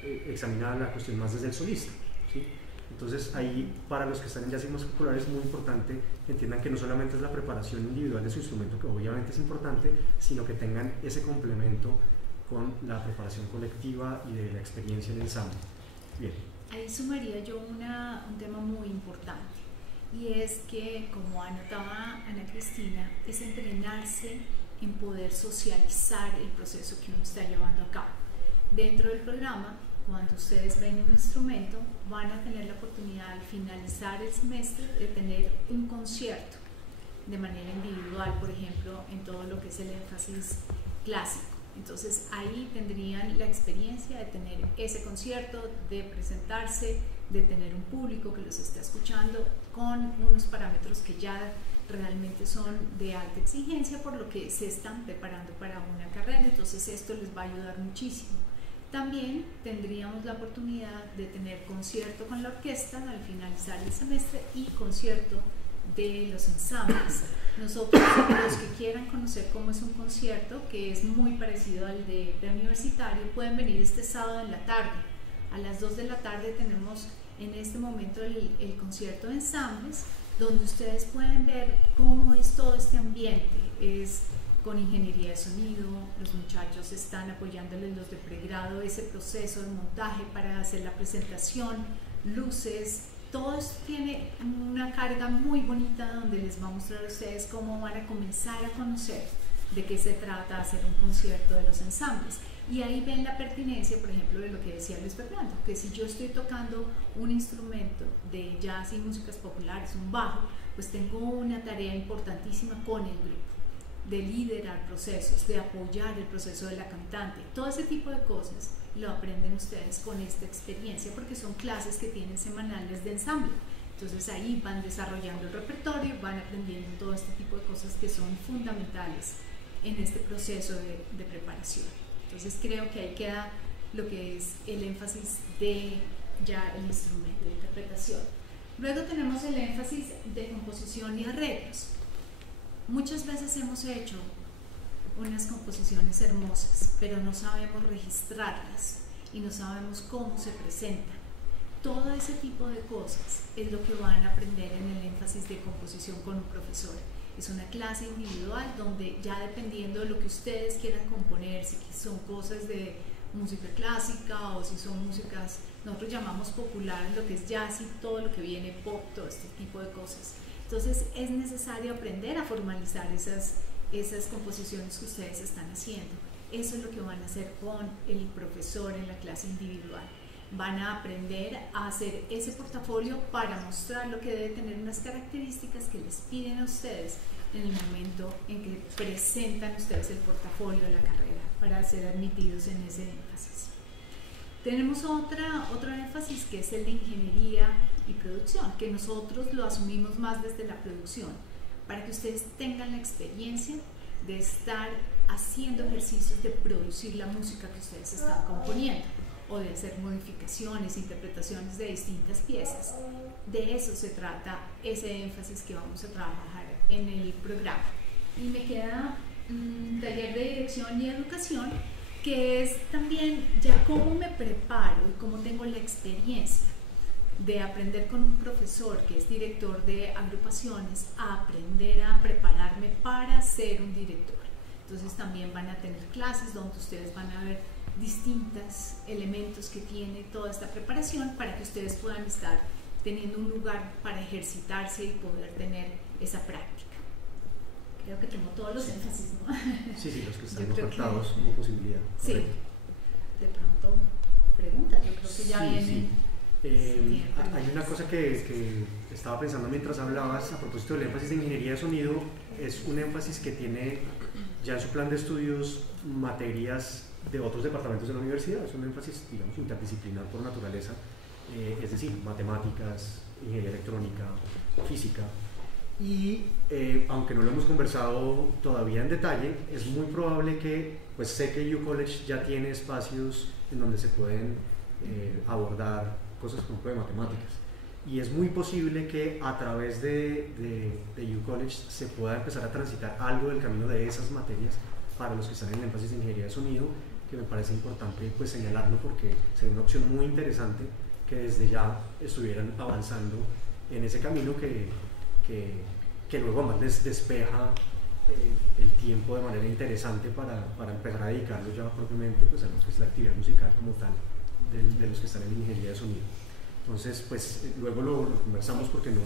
examina la cuestión más desde el solista, ¿sí? Entonces ahí, para los que están en jazz y músicas populares, es muy importante que entiendan que no solamente es la preparación individual de su instrumento, que obviamente es importante, sino que tengan ese complemento con la preparación colectiva y de la experiencia en ensamble. Bien. Ahí sumaría yo un tema muy importante, y es que, como anotaba Ana Cristina, es entrenarse en poder socializar el proceso que uno está llevando a cabo. Dentro del programa, cuando ustedes ven un instrumento, van a tener la oportunidad al finalizar el semestre de tener un concierto de manera individual, por ejemplo, en todo lo que es el énfasis clásico. Entonces ahí tendrían la experiencia de tener ese concierto, de presentarse, de tener un público que los está escuchando con unos parámetros que ya realmente son de alta exigencia, por lo que se están preparando para una carrera. Entonces esto les va a ayudar muchísimo. También tendríamos la oportunidad de tener concierto con la orquesta al finalizar el semestre y concierto de los ensambles. Nosotros, los que quieran conocer cómo es un concierto, que es muy parecido al de preuniversitario, pueden venir este sábado en la tarde. A las 2 de la tarde tenemos en este momento el concierto de ensambles, donde ustedes pueden ver cómo es todo este ambiente. Es con ingeniería de sonido, los muchachos están apoyándoles, los de pregrado, ese proceso de montaje para hacer la presentación, luces, todo esto tiene una carga muy bonita donde les va a mostrar a ustedes cómo van a comenzar a conocer de qué se trata hacer un concierto de los ensambles. Y ahí ven la pertinencia, por ejemplo, de lo que decía Luis Fernando, que si yo estoy tocando un instrumento de jazz y músicas populares, un bajo, pues tengo una tarea importantísima con el grupo, de liderar procesos, de apoyar el proceso de la cantante. Todo ese tipo de cosas lo aprenden ustedes con esta experiencia, porque son clases que tienen semanales de ensamble. Entonces ahí van desarrollando el repertorio, van aprendiendo todo este tipo de cosas que son fundamentales en este proceso de preparación. Entonces creo que ahí queda lo que es el énfasis de ya el instrumento de interpretación. Luego tenemos el énfasis de composición y arreglos. Muchas veces hemos hecho unas composiciones hermosas, pero no sabemos registrarlas y no sabemos cómo se presentan. Todo ese tipo de cosas es lo que van a aprender en el énfasis de composición con un profesor. Es una clase individual donde, ya dependiendo de lo que ustedes quieran componer, si son cosas de música clásica o si son músicas, nosotros llamamos populares, lo que es jazz y todo lo que viene pop, todo este tipo de cosas. Entonces es necesario aprender a formalizar esas composiciones que ustedes están haciendo. Eso es lo que van a hacer con el profesor en la clase individual. Van a aprender a hacer ese portafolio para mostrar lo que debe tener, unas características que les piden a ustedes en el momento en que presentan ustedes el portafolio de la carrera para ser admitidos en ese énfasis. Tenemos otro énfasis, que es el de ingeniería y producción, que nosotros lo asumimos más desde la producción, para que ustedes tengan la experiencia de estar haciendo ejercicios de producir la música que ustedes están componiendo, o de hacer modificaciones, interpretaciones de distintas piezas. De eso se trata ese énfasis que vamos a trabajar en el programa. Y me queda un taller de dirección y educación, que es también ya cómo me preparo y cómo tengo la experiencia de aprender con un profesor que es director de agrupaciones, a aprender a prepararme para ser un director. Entonces también van a tener clases donde ustedes van a ver distintos elementos que tiene toda esta preparación, para que ustedes puedan estar teniendo un lugar para ejercitarse y poder tener esa práctica. Creo que tengo todos los énfasis, ¿no? Sí, los que están ofertados como posibilidad. Sí, de pronto preguntas, yo creo que ya vienen. Hay una cosa que estaba pensando mientras hablabas a propósito del énfasis de ingeniería de sonido. Es un énfasis que tiene ya en su plan de estudios materias de otros departamentos de la universidad. Es un énfasis, digamos, interdisciplinar por naturaleza, es decir, matemáticas, ingeniería electrónica, física. Y aunque no lo hemos conversado todavía en detalle, es muy probable que, pues sé que UCollege ya tiene espacios en donde se pueden abordar cosas como de matemáticas. Y es muy posible que a través de UCollege se pueda empezar a transitar algo del camino de esas materias para los que están en el énfasis de ingeniería de sonido, que me parece importante pues señalarlo porque sería una opción muy interesante que desde ya estuvieran avanzando en ese camino que luego más despeja el tiempo de manera interesante para empezar a dedicarlo ya propiamente pues, a lo que es la actividad musical como tal de los que están en ingeniería de sonido. Entonces, pues luego lo conversamos porque no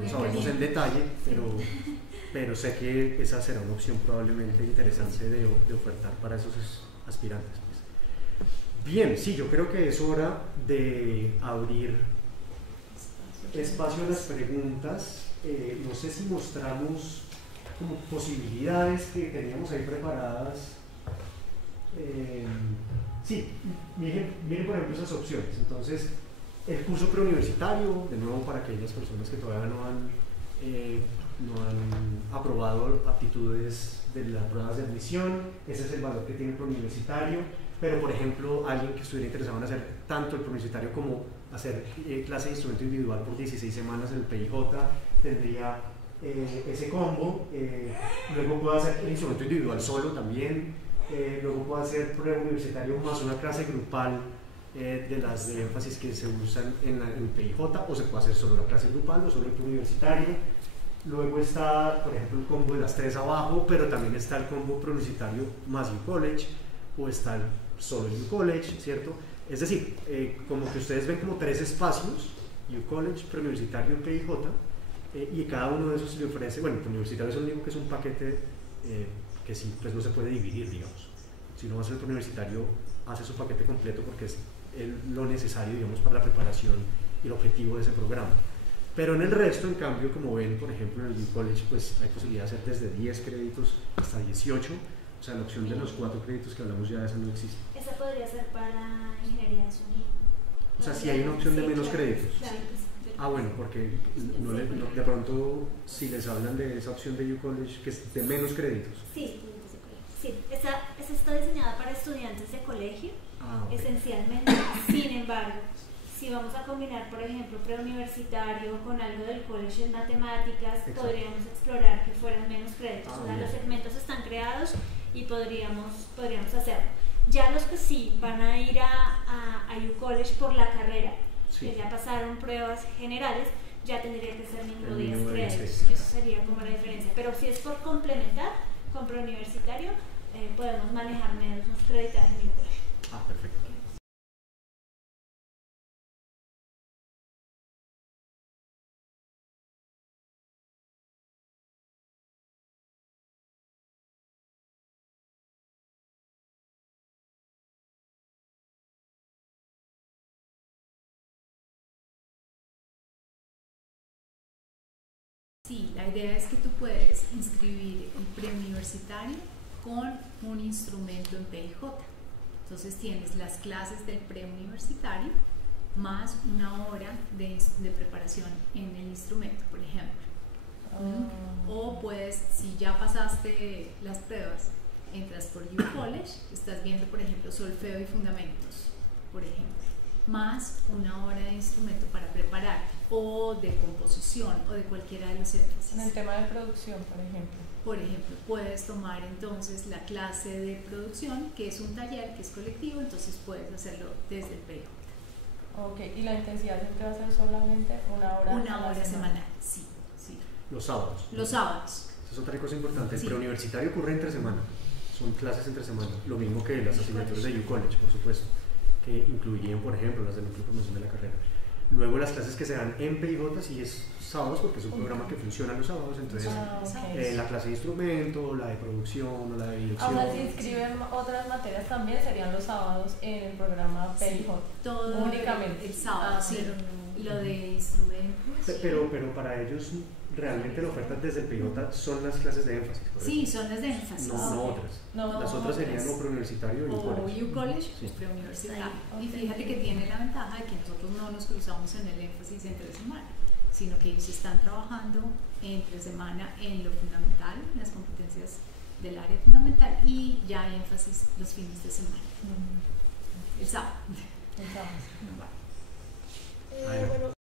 lo sabemos en detalle, pero sé que esa será una opción probablemente interesante de ofertar para esos aspirantes. Pues. Bien, sí, yo creo que es hora de abrir espacio a las preguntas. No sé si mostramos como posibilidades que teníamos ahí preparadas. Sí, miren por ejemplo esas opciones. Entonces, el curso preuniversitario, de nuevo para aquellas personas que todavía no han aprobado aptitudes de las pruebas de admisión, ese es el valor que tiene el preuniversitario. Pero por ejemplo, alguien que estuviera interesado en hacer tanto el preuniversitario como hacer clase de instrumento individual por 16 semanas en el PIJ, tendría ese combo. Luego puede hacer el instrumento individual solo también. Luego puede hacer preuniversitario más una clase grupal de las de énfasis que se usan en el PIJ, o se puede hacer solo la clase grupal o solo el preuniversitario. Luego está, por ejemplo, el combo de las 3 abajo, pero también está el combo preuniversitario más UCollege, o está solo el UCollege, ¿cierto? Es decir, como que ustedes ven como 3 espacios, UCollege, preuniversitario y PIJ, y cada uno de esos le ofrece, bueno, el preuniversitario es lo único que es un paquete que sí, pues no se puede dividir, digamos. Si no va a ser el preuniversitario, hace su paquete completo porque es lo necesario, digamos, para la preparación y el objetivo de ese programa. Pero en el resto, en cambio, como ven, por ejemplo, en el UCollege, pues hay posibilidad de hacer desde 10 créditos hasta 18. O sea, la opción de los 4 créditos que hablamos ya, esa no existe. Esa podría ser para ingeniería de sonido. O sea, si hay una opción de menos claro, créditos. Claro, Ah, bueno, porque de pronto, si les hablan de esa opción de UCollege, que es de menos créditos. Sí, estudiantes de colegio. Sí, esa está diseñada para estudiantes de colegio, Okay. Esencialmente. Sin embargo, si vamos a combinar, por ejemplo, preuniversitario con algo del college en matemáticas, Exacto. podríamos explorar que fueran menos créditos. O sea, Bien. los segmentos están creados y podríamos hacerlo. Ya los que sí van a ir a UCollege por la carrera, Sí. que ya pasaron pruebas generales, ya tendría que ser mínimo El 10 mínimo de 10 créditos. créditos. Eso sería como la diferencia. Pero si es por complementar con preuniversitario, podemos manejar menos creditajes en UCollege. Ah, perfecto. Sí, la idea es que tú puedes inscribir el preuniversitario con un instrumento en PIJ. Entonces tienes las clases del preuniversitario más una hora de preparación en el instrumento, por ejemplo. O puedes, si ya pasaste las pruebas, entras por UCollege, estás viendo, por ejemplo, solfeo y fundamentos, por ejemplo, más una hora de instrumento para preparar, o de composición, o de cualquiera de los énfasis. En el tema de producción, por ejemplo. Por ejemplo, puedes tomar entonces la clase de producción, que es un taller que es colectivo, entonces puedes hacerlo desde el PIJ. Ok, y la intensidad siempre va a ser solamente una hora. Una hora semanal, sí, sí. Los sábados. Los sábados. Esa es otra cosa importante. El Sí. preuniversitario ocurre entre semana. Son clases entre semana. Lo mismo que las asignaturas de UCollege, por supuesto, que incluirían, por ejemplo, las de núcleo de formación de la carrera. Luego las clases que se dan en PIJ sí es sábados, porque es un programa que funciona los sábados, entonces la clase de instrumento, la de producción o la de dirección. Ahora, si inscriben otras materias también serían los sábados en el programa PIJ. Todo únicamente. el sábado, sí. Pero no. Y lo de instrumentos. Pero para ellos realmente la oferta desde el PJ son las clases de énfasis. Sí, son las de énfasis. No otras. Las otras serían o preuniversitario o y U-College, sí. preuniversitario. Y fíjate que tiene la ventaja de que nosotros no nos cruzamos en el énfasis entre semana, sino que ellos están trabajando entre semana en lo fundamental, en las competencias del área fundamental, y ya énfasis los fines de semana. El sábado. Bueno,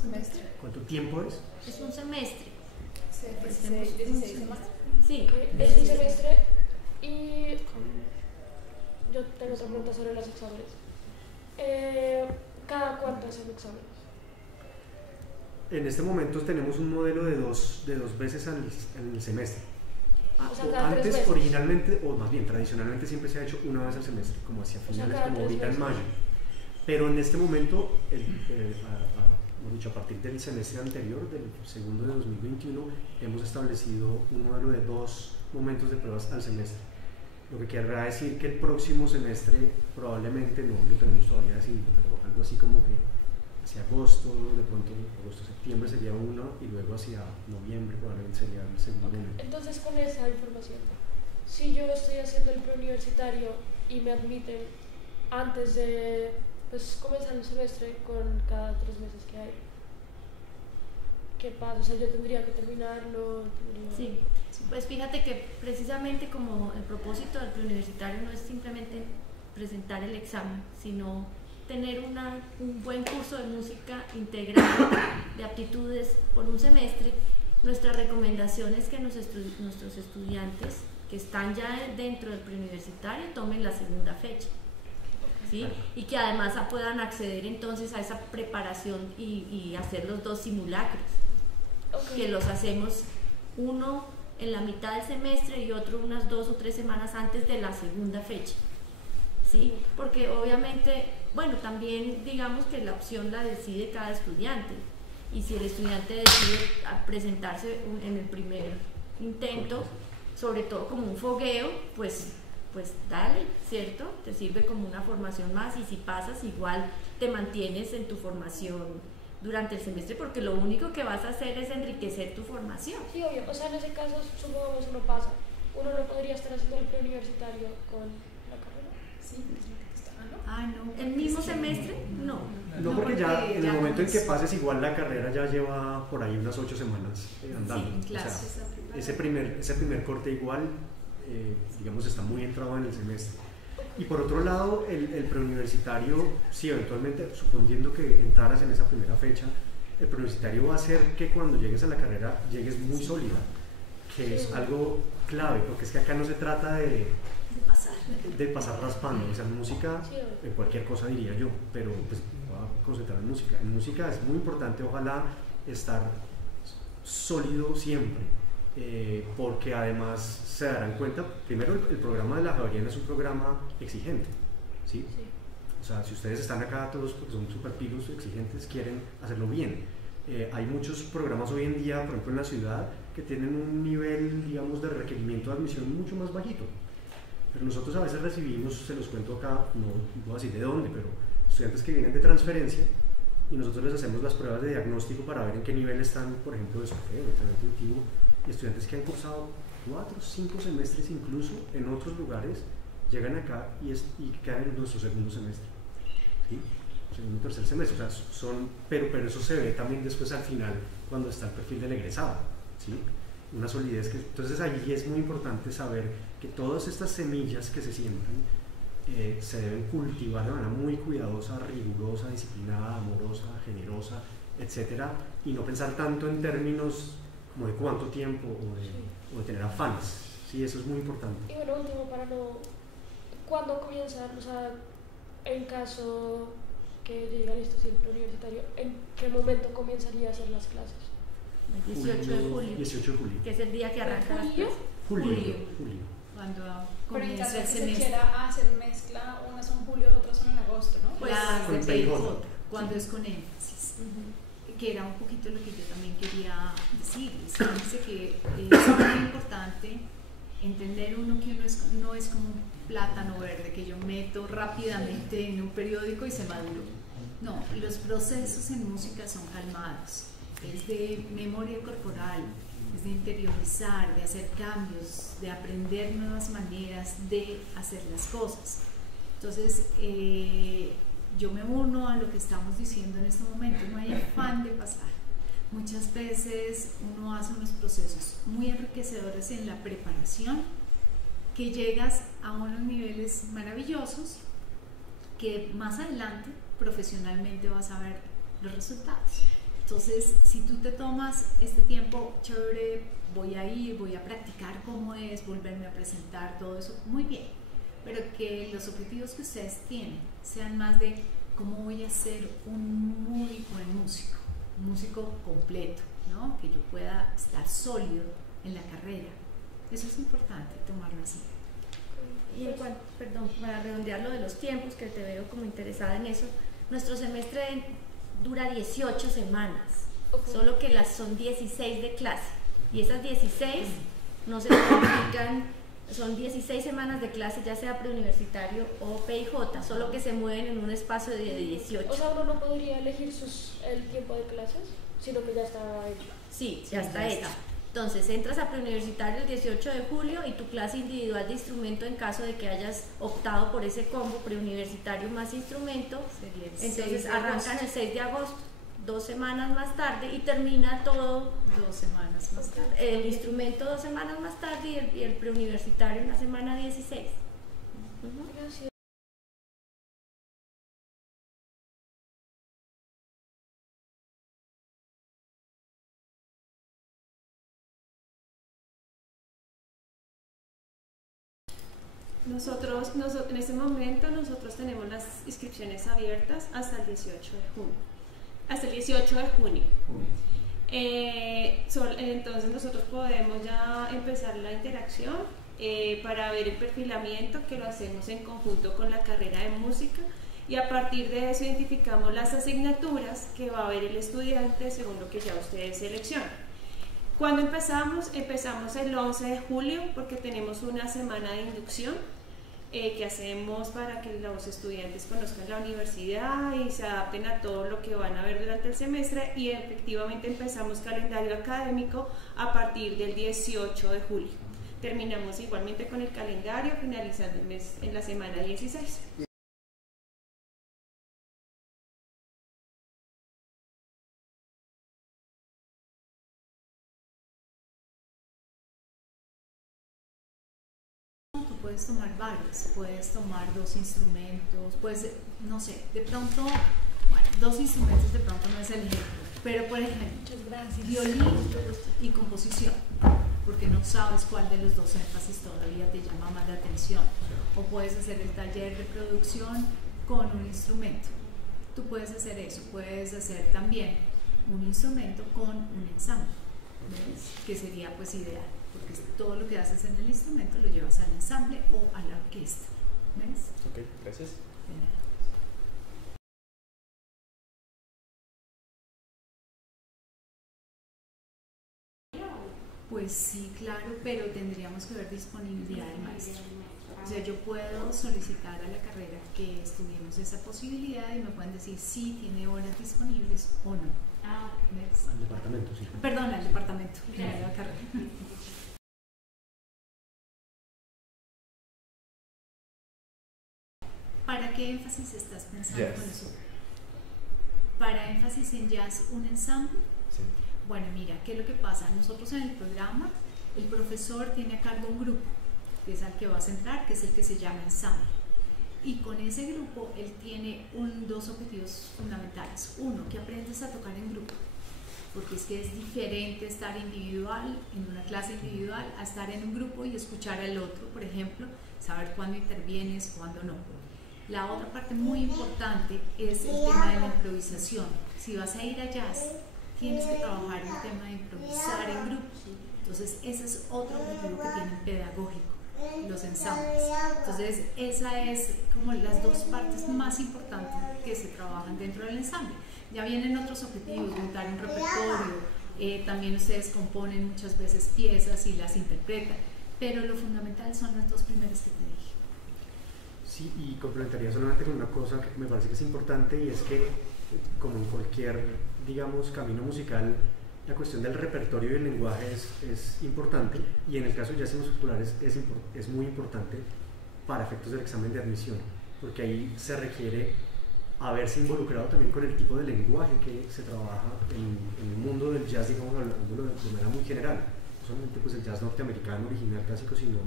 Semestre. ¿Cuánto tiempo es? Es un semestre. 16 semanas. Sí. Es un semestre y yo tengo otra pregunta sobre los exámenes. ¿Cada cuánto hacen exámenes? En este momento tenemos un modelo de dos veces en el semestre. O sea, cada 3 Antes, meses. originalmente, o más bien tradicionalmente, siempre se ha hecho una vez al semestre, como hacia finales, cada como 3 ahorita en meses. mayo. Pero en este momento, a partir del semestre anterior, del segundo de 2021, hemos establecido un modelo de 2 momentos de pruebas al semestre. Lo que querrá decir que el próximo semestre probablemente, no lo tenemos todavía decidido, pero algo así como que hacia agosto, de pronto agosto-septiembre sería uno y luego hacia noviembre probablemente sería el segundo momento. Entonces, con esa información, si yo estoy haciendo el preuniversitario y me admiten antes de comenzar el semestre con cada 3 meses que hay, ¿qué pasa? O sea, yo tendría que terminarlo. Sí, pues fíjate que precisamente como el propósito del preuniversitario no es simplemente presentar el examen, sino tener un buen curso de música integral de aptitudes por un semestre. Nuestra recomendación es que nuestros estudiantes que están ya dentro del preuniversitario tomen la segunda fecha, ¿sí? Y que además puedan acceder entonces a esa preparación y hacer los 2 simulacros, que los hacemos uno en la mitad del semestre y otro unas 2 o 3 semanas antes de la segunda fecha, ¿sí? Porque obviamente, bueno, también digamos que la opción la decide cada estudiante, y si el estudiante decide presentarse en el primer intento, sobre todo como un fogueo, pues dale, ¿cierto? Te sirve como una formación más, y si pasas igual te mantienes en tu formación durante el semestre, porque lo único que vas a hacer es enriquecer tu formación. Sí, obvio. O sea, en ese caso, supongamos uno pasa, uno no podría estar haciendo el preuniversitario con la carrera. Sí, no. ¿El mismo semestre? No. No, porque ya en el ya momento en que comenzó. pases, igual la carrera ya lleva por ahí unas 8 semanas andando. Sí, clases. O sea, ese primer corte igual, digamos, está muy entrado en el semestre. Y por otro lado, el preuniversitario, sí, eventualmente, suponiendo que entraras en esa primera fecha, el preuniversitario va a hacer que cuando llegues a la carrera llegues muy sólida, que es algo clave, porque es que acá no se trata de pasar raspando. O sea, en música, en cualquier cosa diría yo, pero pues voy a concentrar en música. En música es muy importante, ojalá, estar sólido siempre, porque además se darán cuenta, primero el programa de la Javeriana es un programa exigente, ¿sí? O sea, si ustedes están acá todos porque son super pilos, exigentes, quieren hacerlo bien. Hay muchos programas hoy en día, por ejemplo en la ciudad, que tienen un nivel, digamos, de requerimiento de admisión mucho más bajito. Pero nosotros a veces recibimos, se los cuento acá, no voy a decir de dónde, pero estudiantes que vienen de transferencia y nosotros les hacemos las pruebas de diagnóstico para ver en qué nivel están, por ejemplo, de solfeo, de talento auditivo, y estudiantes que han cursado 4 o 5 semestres incluso en otros lugares, llegan acá y quedan en nuestro segundo semestre, ¿sí? Segundo y tercer semestre, o sea, pero eso se ve también después al final cuando está el perfil del egresado, ¿sí? Una solidez que, entonces ahí es muy importante saber que todas estas semillas que se siembran se deben cultivar de manera muy cuidadosa, rigurosa, disciplinada, amorosa, generosa, etcétera, y no pensar tanto en términos como de cuánto tiempo o de tener afanes, ¿sí? Eso es muy importante. Y bueno, último, ¿cuándo comienzan? O sea, en caso que yo diga listo, sí, el preuniversitario, ¿en qué momento comenzaría a hacer las clases? El 18 de julio, 18 de julio. que es el día que arranca las ¿Julio? clases. Julio. Cuando Pero en caso comienza de el que se semestre. quiera hacer mezcla, unas son julio, otras son en agosto, ¿no? Pues Las Con de PIJ. PIJ. cuando es con énfasis. Que era un poquito lo que yo también quería decirles. Fíjense que es muy importante entender uno que no es como un plátano verde que yo meto rápidamente en un periódico y se maduró. No, los procesos en música son calmados, es de memoria corporal, es de interiorizar, de hacer cambios, de aprender nuevas maneras de hacer las cosas. Entonces, yo me uno a lo que estamos diciendo en este momento, no hay afán de pasar. Muchas veces uno hace unos procesos muy enriquecedores en la preparación, que llegas a unos niveles maravillosos que más adelante profesionalmente vas a ver los resultados. Entonces, si tú te tomas este tiempo chévere, voy a ir, voy a practicar cómo es, volverme a presentar, todo eso, muy bien, pero que los objetivos que ustedes tienen sean más de cómo voy a ser un muy buen músico, un músico completo, ¿no? Que yo pueda estar sólido en la carrera. Eso es importante, tomarlo así. Y en cuanto, perdón, para redondear lo de los tiempos, que te veo como interesada en eso, nuestro semestre dura 18 semanas, solo que las son 16 de clase, y esas 16 no se califican, son 16 semanas de clase, ya sea preuniversitario o PIJ, solo que se mueven en un espacio de 18. O sea, uno no podría elegir el tiempo de clases, sino que ya está hecho. Sí, ya está hecho. Entonces entras a preuniversitario el 18 de julio y tu clase individual de instrumento, en caso de que hayas optado por ese combo preuniversitario más instrumento, entonces arrancan el 6 de agosto, 2 semanas más tarde, y termina todo 2 semanas más tarde. El instrumento 2 semanas más tarde y el preuniversitario en la semana 16. Gracias. Nosotros en este momento nosotros tenemos las inscripciones abiertas hasta el 18 de junio. Hasta el 18 de junio. Entonces nosotros podemos ya empezar la interacción para ver el perfilamiento, que lo hacemos en conjunto con la carrera de música, y a partir de eso identificamos las asignaturas que va a ver el estudiante según lo que ya ustedes seleccionan. ¿Cuándo empezamos? Empezamos el 11 de julio porque tenemos una semana de inducción que hacemos para que los estudiantes conozcan la universidad y se adapten a todo lo que van a ver durante el semestre, y efectivamente empezamos calendario académico a partir del 18 de julio. Terminamos igualmente con el calendario finalizando el mes en la semana 16. Puedes tomar varios, puedes tomar 2 instrumentos, puedes, no sé, de pronto, bueno, 2 instrumentos de pronto no es el ejemplo, pero por ejemplo, violín y composición, porque no sabes cuál de los 2 énfasis todavía te llama más la atención, o puedes hacer el taller de producción con un instrumento. Tú puedes hacer eso, puedes hacer también un instrumento con un ensamble, ¿ves? Que sería pues ideal, porque todo lo que haces en el instrumento lo llevas al ensamble o a la orquesta, ¿ves? Ok, gracias. De nada. Pues sí, claro, pero tendríamos que ver disponibilidad del maestro. O sea, yo puedo solicitar a la carrera que estudiemos esa posibilidad y me pueden decir si tiene horas disponibles o no. ¿Ves? Al departamento, sí. Perdón, al departamento, no a la carrera. ¿Para qué énfasis estás pensando con eso? ¿Para énfasis en jazz un ensamble? Sí. Bueno, mira, ¿qué es lo que pasa? Nosotros en el programa, el profesor tiene a cargo un grupo, que es al que vas a entrar, que es el que se llama ensamble. Y con ese grupo, él tiene 2 objetivos fundamentales. Uno, que aprendes a tocar en grupo, porque es que es diferente estar individual, en una clase individual, a estar en un grupo y escuchar al otro, por ejemplo, saber cuándo intervienes, cuándo no. La otra parte muy importante es el tema de la improvisación. Si vas a ir a jazz, tienes que trabajar el tema de improvisar en grupo. Entonces, ese es otro objetivo que tienen pedagógico. los ensambles. Entonces, esa es como las dos partes más importantes que se trabajan dentro del ensamble. Ya vienen otros objetivos, montar un repertorio, también ustedes componen muchas veces piezas y las interpretan, pero lo fundamental son las dos primeras que te dije. Sí, y complementaría solamente con una cosa que me parece que es importante, y es que, como en cualquier, digamos, camino musical, la cuestión del repertorio y el lenguaje es importante, y en el caso de jazz y músicas populares es muy importante para efectos del examen de admisión, porque ahí se requiere haberse involucrado también con el tipo de lenguaje que se trabaja en el mundo del jazz, digamos, hablándolo de manera muy general, no solamente pues el jazz norteamericano original clásico, sino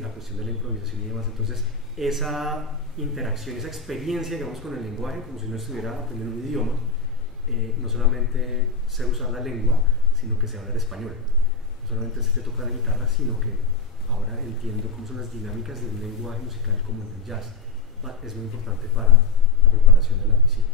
la cuestión de la improvisación y demás. Entonces, esa interacción, esa experiencia, digamos, con el lenguaje, como si uno estuviera aprendiendo un idioma, no solamente sé usar la lengua, sino que sé hablar español. No solamente sé tocar la guitarra, sino que ahora entiendo cómo son las dinámicas de un lenguaje musical como el jazz. Es muy importante para la preparación de la admisión.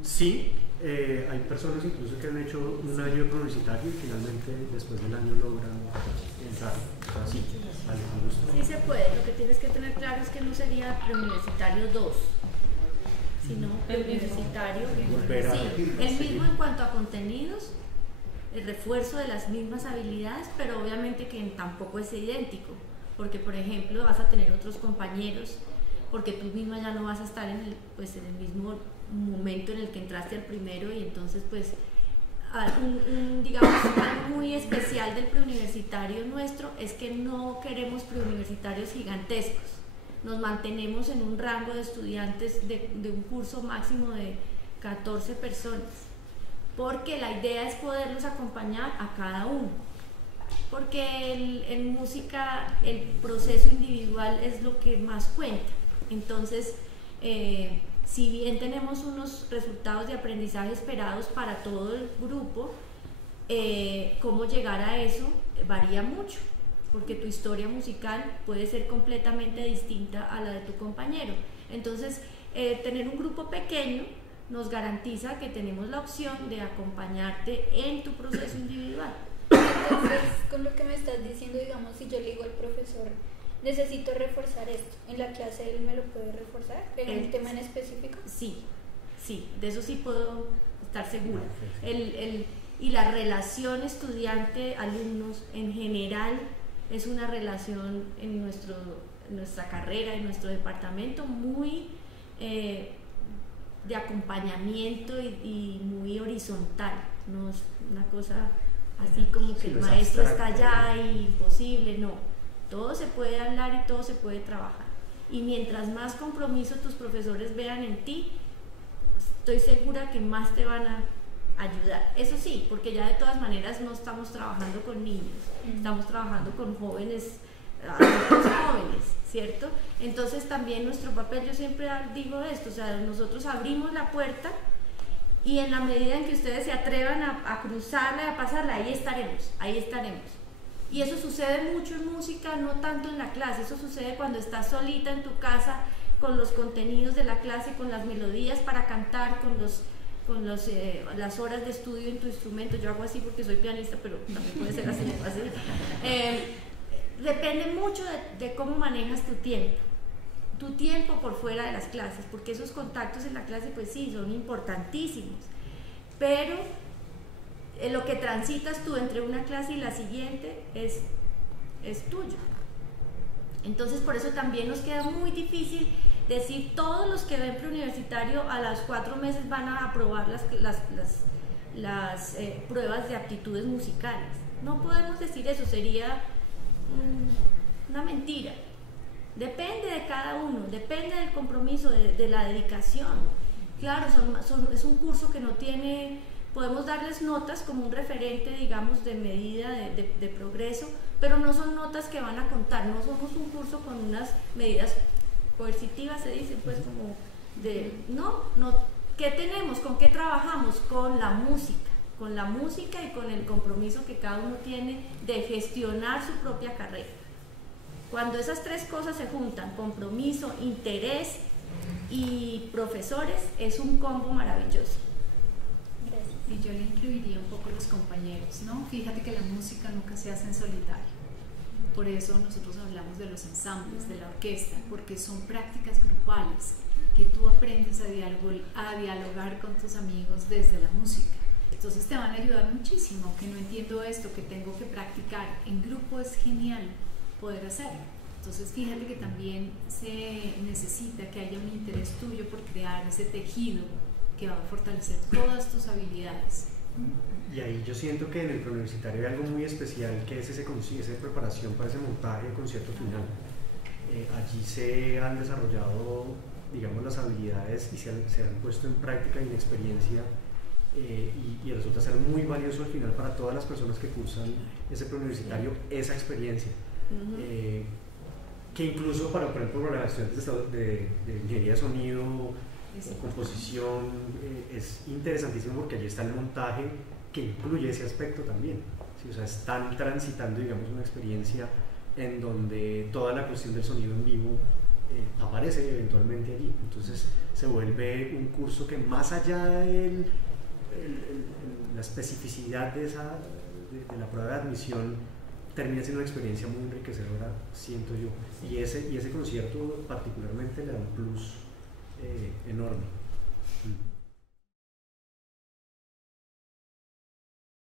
Sí, hay personas incluso que han hecho un año universitario y finalmente después del año logran entrar. O sea, sí, vale, con gusto. Sí se puede, lo que tienes que tener claro es que no sería preuniversitario 2, sino preuniversitario. Sí, el mismo en cuanto a contenidos, el refuerzo de las mismas habilidades, pero obviamente que tampoco es idéntico, porque por ejemplo vas a tener otros compañeros, porque tú misma ya no vas a estar en el mismo momento en el que entraste al primero, y entonces pues digamos, algo muy especial del preuniversitario nuestro es que no queremos preuniversitarios gigantescos, nos mantenemos en un rango de estudiantes de un curso máximo de 14 personas, porque la idea es poderlos acompañar a cada uno, porque en música el proceso individual es lo que más cuenta. Entonces, si bien tenemos unos resultados de aprendizaje esperados para todo el grupo, cómo llegar a eso varía mucho, porque tu historia musical puede ser completamente distinta a la de tu compañero. Entonces, tener un grupo pequeño nos garantiza que tenemos la opción de acompañarte en tu proceso individual. Entonces, con lo que me estás diciendo, digamos, si yo le digo al profesor, necesito reforzar esto, ¿en la clase él me lo puede reforzar? ¿En el tema en específico? Sí, de eso sí puedo estar segura. Y la relación estudiante-alumnos en general es una relación en nuestra carrera, en nuestro departamento, muy de acompañamiento y muy horizontal, no es una cosa así como que el maestro está allá y imposible, no. Todo se puede hablar y todo se puede trabajar. Y mientras más compromiso tus profesores vean en ti, estoy segura que más te van a ayudar. Eso sí, porque ya de todas maneras no estamos trabajando con niños, estamos trabajando con jóvenes, adultos jóvenes, ¿cierto? Entonces también nuestro papel, yo siempre digo esto, o sea, nosotros abrimos la puerta y en la medida en que ustedes se atrevan a cruzarla y a pasarla, ahí estaremos. Y eso sucede mucho en música, no tanto en la clase, eso sucede cuando estás solita en tu casa con los contenidos de la clase, con las melodías para cantar, las horas de estudio en tu instrumento. Yo hago así porque soy pianista, pero también puede ser así. Depende mucho de cómo manejas tu tiempo por fuera de las clases, porque esos contactos en la clase pues sí, son importantísimos, pero lo que transitas tú entre una clase y la siguiente es tuyo. Entonces por eso también nos queda muy difícil decir todos los que ven preuniversitario a los 4 meses van a aprobar las pruebas de aptitudes musicales. No podemos decir eso, sería una mentira. Depende de cada uno, depende del compromiso, de la dedicación. Claro, es un curso que no tiene... Podemos darles notas como un referente, digamos, de medida de progreso, pero no son notas que van a contar, no somos un curso con unas medidas coercitivas, se dice, pues como no, ¿qué tenemos? ¿Con qué trabajamos? Con la música y con el compromiso que cada uno tiene de gestionar su propia carrera. Cuando esas tres cosas se juntan, compromiso, interés y profesores, es un combo maravilloso. Y yo le incluiría un poco los compañeros, ¿no? Fíjate que la música nunca se hace en solitario. Por eso nosotros hablamos de los ensambles, de la orquesta, porque son prácticas grupales que tú aprendes a dialogar con tus amigos desde la música. Entonces te van a ayudar muchísimo, que no entiendo esto, que tengo que practicar. En grupo es genial poder hacerlo. Entonces fíjate que también se necesita que haya un interés tuyo por crear ese tejido que va a fortalecer todas tus habilidades. Y ahí yo siento que en el preuniversitario hay algo muy especial, que es esa preparación para ese montaje de concierto final. Allí se han desarrollado, digamos, las habilidades y se han puesto en práctica y en experiencia, y resulta ser muy valioso al final para todas las personas que cursan ese preuniversitario, esa experiencia. Que incluso para, por ejemplo, para los estudiantes de ingeniería de sonido o composición, es interesantísimo, porque allí está el montaje que incluye ese aspecto también, ¿sí? O sea, están transitando, digamos, una experiencia en donde toda la cuestión del sonido en vivo aparece eventualmente allí. Entonces se vuelve un curso que, más allá de la especificidad de la prueba de admisión, termina siendo una experiencia muy enriquecedora, siento yo, y ese concierto particularmente le da un plus enorme.